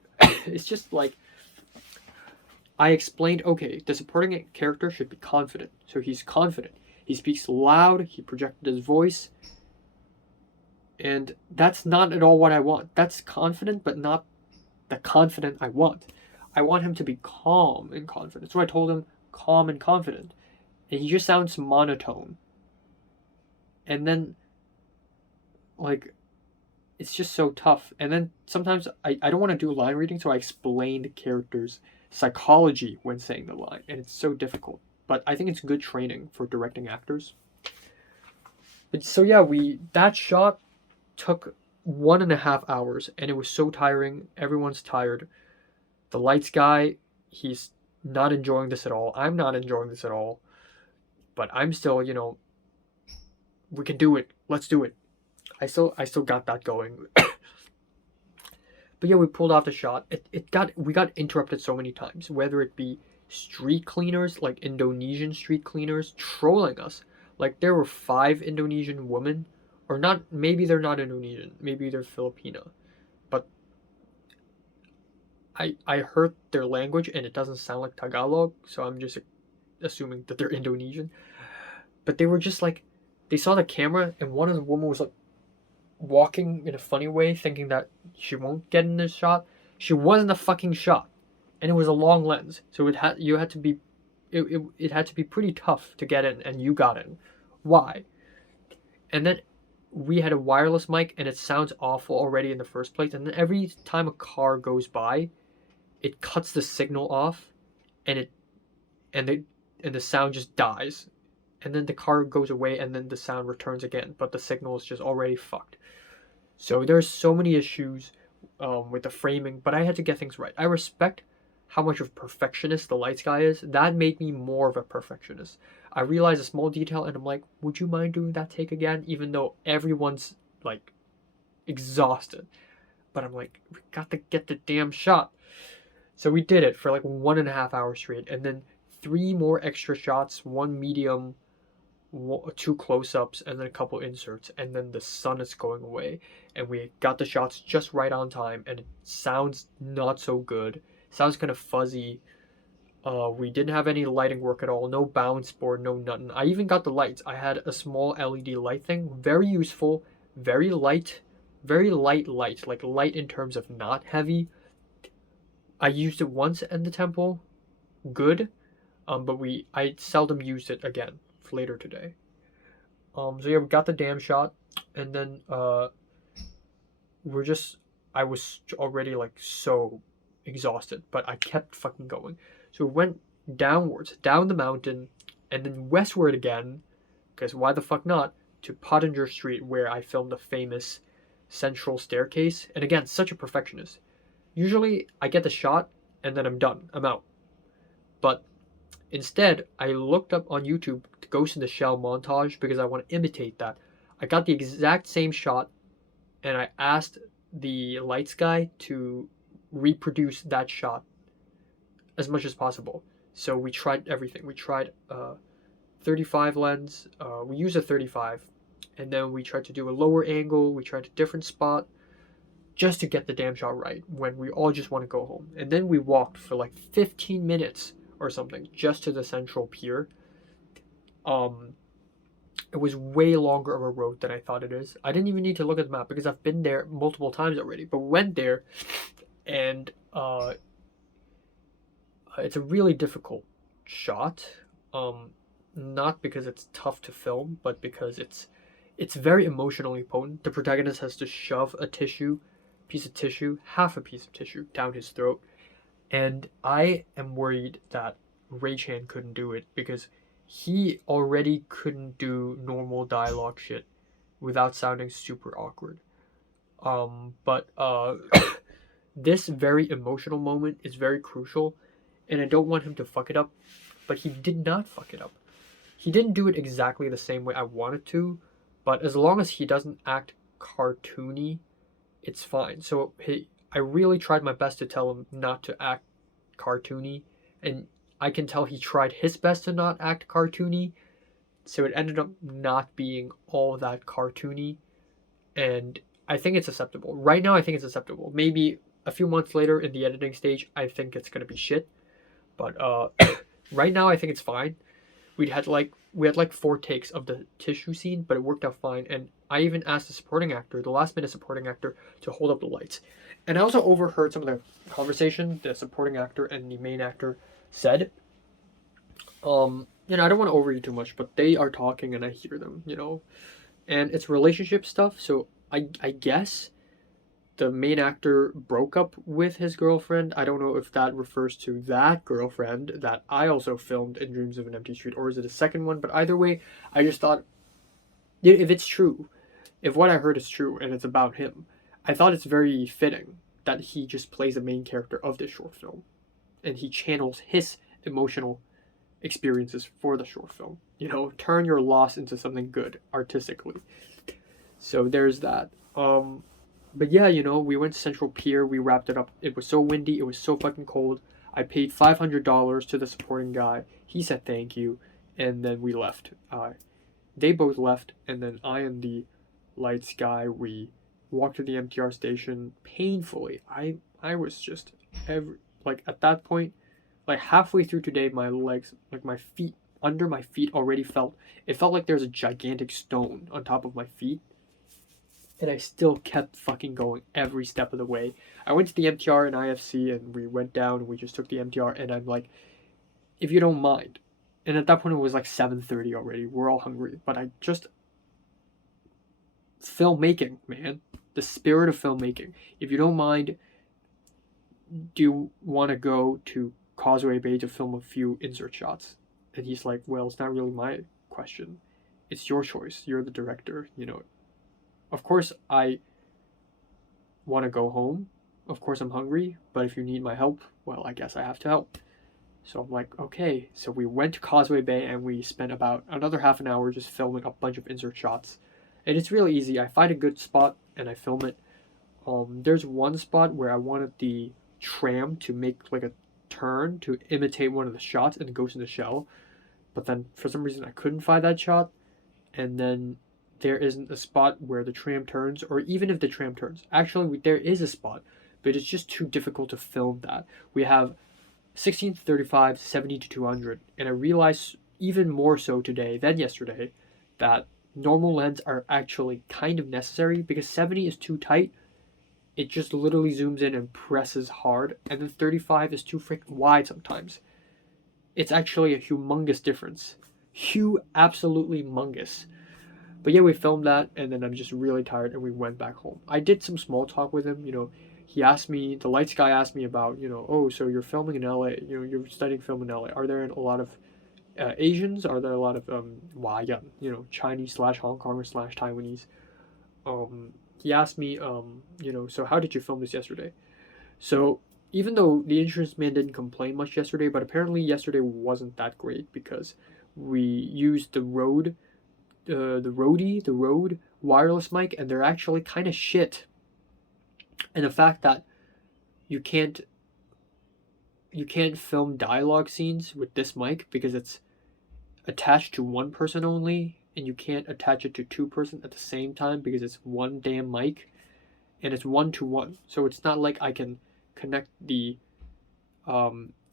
it's just like I explained, okay, the supporting character should be confident. So he's confident. He speaks loud, he projected his voice, and that's not at all what I want. That's confident, but not the confident I want. I want him to be calm and confident. So I told him calm and confident. And he just sounds monotone. And then, like, it's just so tough. And then sometimes I don't want to do line reading, so I explain the character's psychology when saying the line. And it's so difficult. But I think it's good training for directing actors. But so yeah, that shot took 1.5 hours and it was so tiring. Everyone's tired. The lights guy, he's not enjoying this at all. I'm not enjoying this at all. But I'm still, we can do it. Let's do it. I still got that going. But yeah, we pulled off the shot. We got interrupted so many times, whether it be street cleaners, like Indonesian street cleaners, trolling us. Like there were 5 Indonesian women, or not. Maybe they're not Indonesian. Maybe they're Filipino. But I heard their language and it doesn't sound like Tagalog, so I'm just assuming that they're Indonesian. But they were just like, they saw the camera and one of the women was like walking in a funny way, thinking that she won't get in this shot. She was in the fucking shot, and it was a long lens, so it had to be pretty tough to get in, and you got in. Why? And then we had a wireless mic, and it sounds awful already in the first place. And then every time a car goes by, it cuts the signal off, and the sound just dies. And then the car goes away and then the sound returns again, but the signal is just already fucked. So there's so many issues with the framing, but I had to get things right. I respect how much of a perfectionist the lights guy is. That made me more of a perfectionist. I realized a small detail and I'm like, would you mind doing that take again? Even though everyone's like exhausted. But I'm like, we got to get the damn shot. So we did it for like 1.5 hours straight, and then 3 more extra shots, 1 medium, 2 close-ups, and then a couple inserts, and then the sun is going away, and we got the shots just right on time, and it sounds not so good. It sounds kind of fuzzy. We didn't have any lighting work at all, no bounce board, no nothing. I even got the lights. I had a small LED light thing, very useful, very light light, like light in terms of not heavy. I used it once at the temple, good, but I seldom used it again later today. So yeah, we got the damn shot, and then I was already like so exhausted, but I kept fucking going. So we went downwards, down the mountain, and then westward again, because why the fuck not, to Pottinger Street, where I filmed the famous central staircase. And again, such a perfectionist. Usually I get the shot and then I'm done, I'm out. But instead, I looked up on YouTube the Ghost in the Shell montage because I want to imitate that. I got the exact same shot, and I asked the lights guy to reproduce that shot as much as possible. So we tried everything. We tried 35 lens. We used a 35, and then we tried to do a lower angle. We tried a different spot just to get the damn shot right when we all just want to go home. And then we walked for like 15 minutes or something just to the central pier. it was way longer of a road than I thought it is. I didn't even need to look at the map because I've been there multiple times already. But we went there, and it's a really difficult shot. Not because it's tough to film, but because it's very emotionally potent. The protagonist has to shove a half a piece of tissue down his throat, and I am worried that Ray Chan couldn't do it because he already couldn't do normal dialogue shit without sounding super awkward. But this very emotional moment is very crucial, and I don't want him to fuck it up. But he did not fuck it up. He didn't do it exactly the same way I wanted to, but as long as he doesn't act cartoony, it's fine. So I really tried my best to tell him not to act cartoony, and I can tell he tried his best to not act cartoony, so it ended up not being all that cartoony, and I think it's acceptable. Right now, I think it's acceptable. Maybe a few months later in the editing stage, I think it's gonna be shit, but right now I think it's fine. We had like 4 takes of the tissue scene, but it worked out fine. And I even asked the last minute supporting actor, to hold up the lights. And I also overheard some of the conversation the supporting actor and the main actor said. I don't want to overread too much, but they are talking and I hear them, and it's relationship stuff. So I guess the main actor broke up with his girlfriend. I don't know if that refers to that girlfriend that I also filmed in Dreams of an Empty Street, or is it a second one? But either way, I just thought, if it's true, if what I heard is true and it's about him, I thought it's very fitting that he just plays the main character of this short film, and he channels his emotional experiences for the short film. Turn your loss into something good artistically. So there's that. But yeah, we went to Central Pier. We wrapped it up. It was so windy. It was so fucking cold. I paid $500 to the supporting guy. He said thank you, and then we left. They both left, and then I and the lights guy, we walked to the MTR station painfully. I was just at that point, like halfway through today, my legs, like my feet, under my feet already felt like there's a gigantic stone on top of my feet. And I still kept fucking going every step of the way. I went to the MTR and IFC, and we went down and we just took the MTR, and I'm like, if you don't mind. And at that point it was like 7:30 already. We're all hungry. But I just, filmmaking, man. The spirit of filmmaking. If you don't mind, do you want to go to Causeway Bay to film a few insert shots? And he's like, well, it's not really my question. It's your choice. You're the director, Of course, I want to go home. Of course, I'm hungry. But if you need my help, well, I guess I have to help. So I'm like, okay. So we went to Causeway Bay and we spent about another half an hour just filming a bunch of insert shots. And it's really easy. I find a good spot and I film it. There's one spot where I wanted the tram to make like a turn to imitate one of the shots and it goes in the shell. But then for some reason I couldn't find that shot. And then there isn't a spot where the tram turns, or even if the tram turns. Actually, there is a spot, but it's just too difficult to film that. We have 16 to 35, 70 to 200, and I realized even more so today than yesterday that normal lens are actually kind of necessary, because 70 is too tight. It just literally zooms in and presses hard, and then 35 is too freaking wide sometimes. It's actually a humongous difference. Absolutely humongous. But yeah, we filmed that, and then I'm just really tired, and we went back home. I did some small talk with him. He asked me, the lights guy asked me about, oh, so you're filming in LA. You're studying film in LA. Are there a lot of Asians? Are there a lot of Wayan, Chinese / Hong Kongers / Taiwanese? He asked me, so how did you film this yesterday? So even though the insurance man didn't complain much yesterday, but apparently yesterday wasn't that great because we used the Rode wireless mic, and they're actually kind of shit. And the fact that you can't film dialogue scenes with this mic because it's attached to one person only, and you can't attach it to two person at the same time because it's one damn mic, and it's 1-to-1. So it's not like I can connect the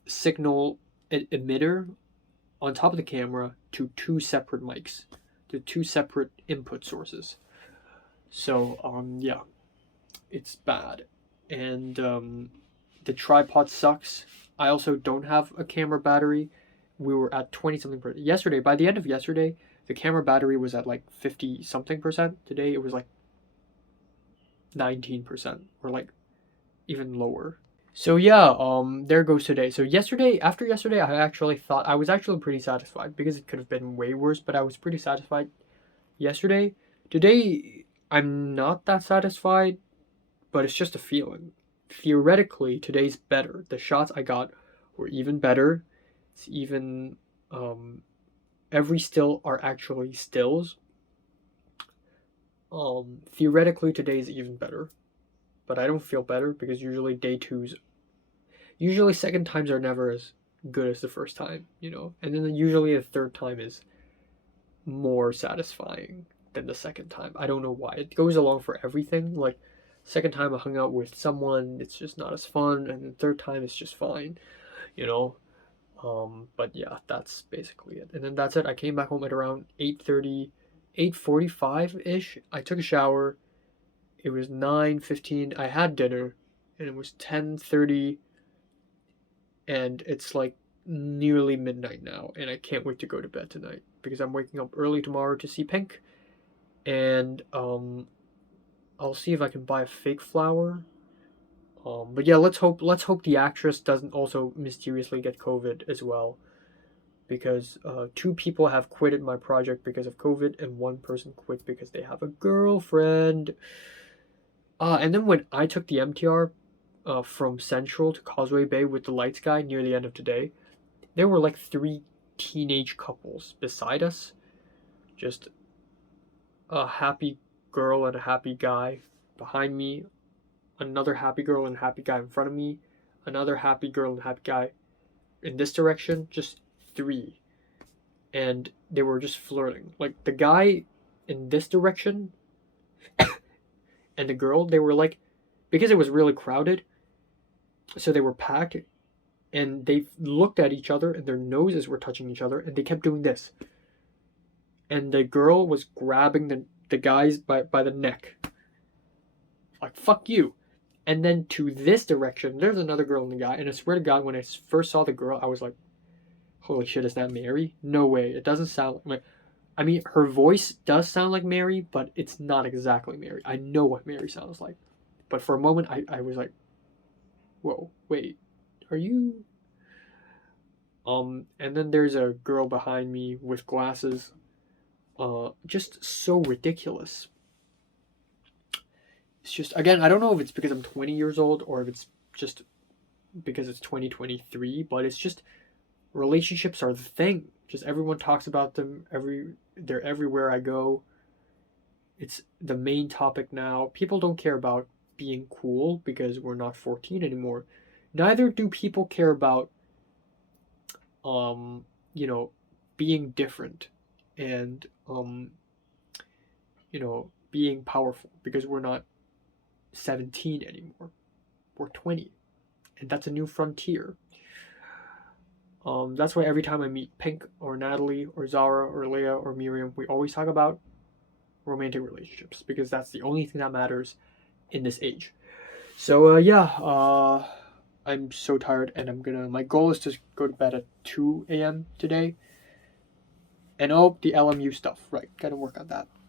signal emitter on top of the camera to two separate mics, to two separate input sources. So yeah, it's bad, and the tripod sucks. I also don't have a camera battery. We were at 20 something percent yesterday. By the end of yesterday, the camera battery was at like 50 something percent. Today it was like 19% or like even lower. So yeah, there goes today. So after yesterday, I actually thought I was actually pretty satisfied because it could have been way worse, but I was pretty satisfied yesterday. Today, I'm not that satisfied, but it's just a feeling. Theoretically, today's better. The shots I got were even better. It's even every still are actually stills. Theoretically, today's even better, but I don't feel better because usually second times are never as good as the first time, and then usually the third time is more satisfying than the second time. I don't know why. It goes along for everything. Like, second time I hung out with someone, it's just not as fun, and the third time it's just fine, you know. But yeah, that's basically it. And then that's it. I came back home at around 8:30, 8:45 ish. I took a shower. It was 9:15. I had dinner, and it was 10:30, and it's like nearly midnight now, and I can't wait to go to bed tonight because I'm waking up early tomorrow to see Pink, and I'll see if I can buy a fake flower. But yeah, let's hope the actress doesn't also mysteriously get COVID as well, because two people have quitted my project because of COVID, and one person quit because they have a girlfriend. And then when I took the MTR from Central to Causeway Bay with the lights guy near the end of today, there were like 3 teenage couples beside us, just a happy girl and a happy guy behind me, another happy girl and a happy guy in front of me, another happy girl and happy guy in this direction, just 3. And they were just flirting. Like, the guy in this direction and the girl, they were like, because it was really crowded, so they were packed, and they looked at each other and their noses were touching each other, and they kept doing this. And the girl was grabbing the guys by the neck. Like, fuck you. And then to this direction, there's another girl and the guy, and I swear to God, when I first saw the girl, I was like, holy shit, is that Mary? No way. It doesn't sound like... I mean, her voice does sound like Mary, but it's not exactly Mary. I know what Mary sounds like. But for a moment, I was like, whoa, wait, are you... And then there's a girl behind me with glasses. Just so ridiculous. It's just, again, I don't know if it's because I'm 20 years old or if it's just because it's 2023, but it's just, relationships are the thing. Just everyone talks about them. They're everywhere I go. It's the main topic now. People don't care about being cool because we're not 14 anymore. Neither do people care about, being different and, being powerful because we're not 17 anymore. We're 20. And that's a new frontier. That's why every time I meet Pink or Natalie or Zara or Leah or Miriam, we always talk about romantic relationships because that's the only thing that matters in this age. So I'm so tired, and my goal is to go to bed at 2 a.m. today. And the LMU stuff, right, gotta work on that.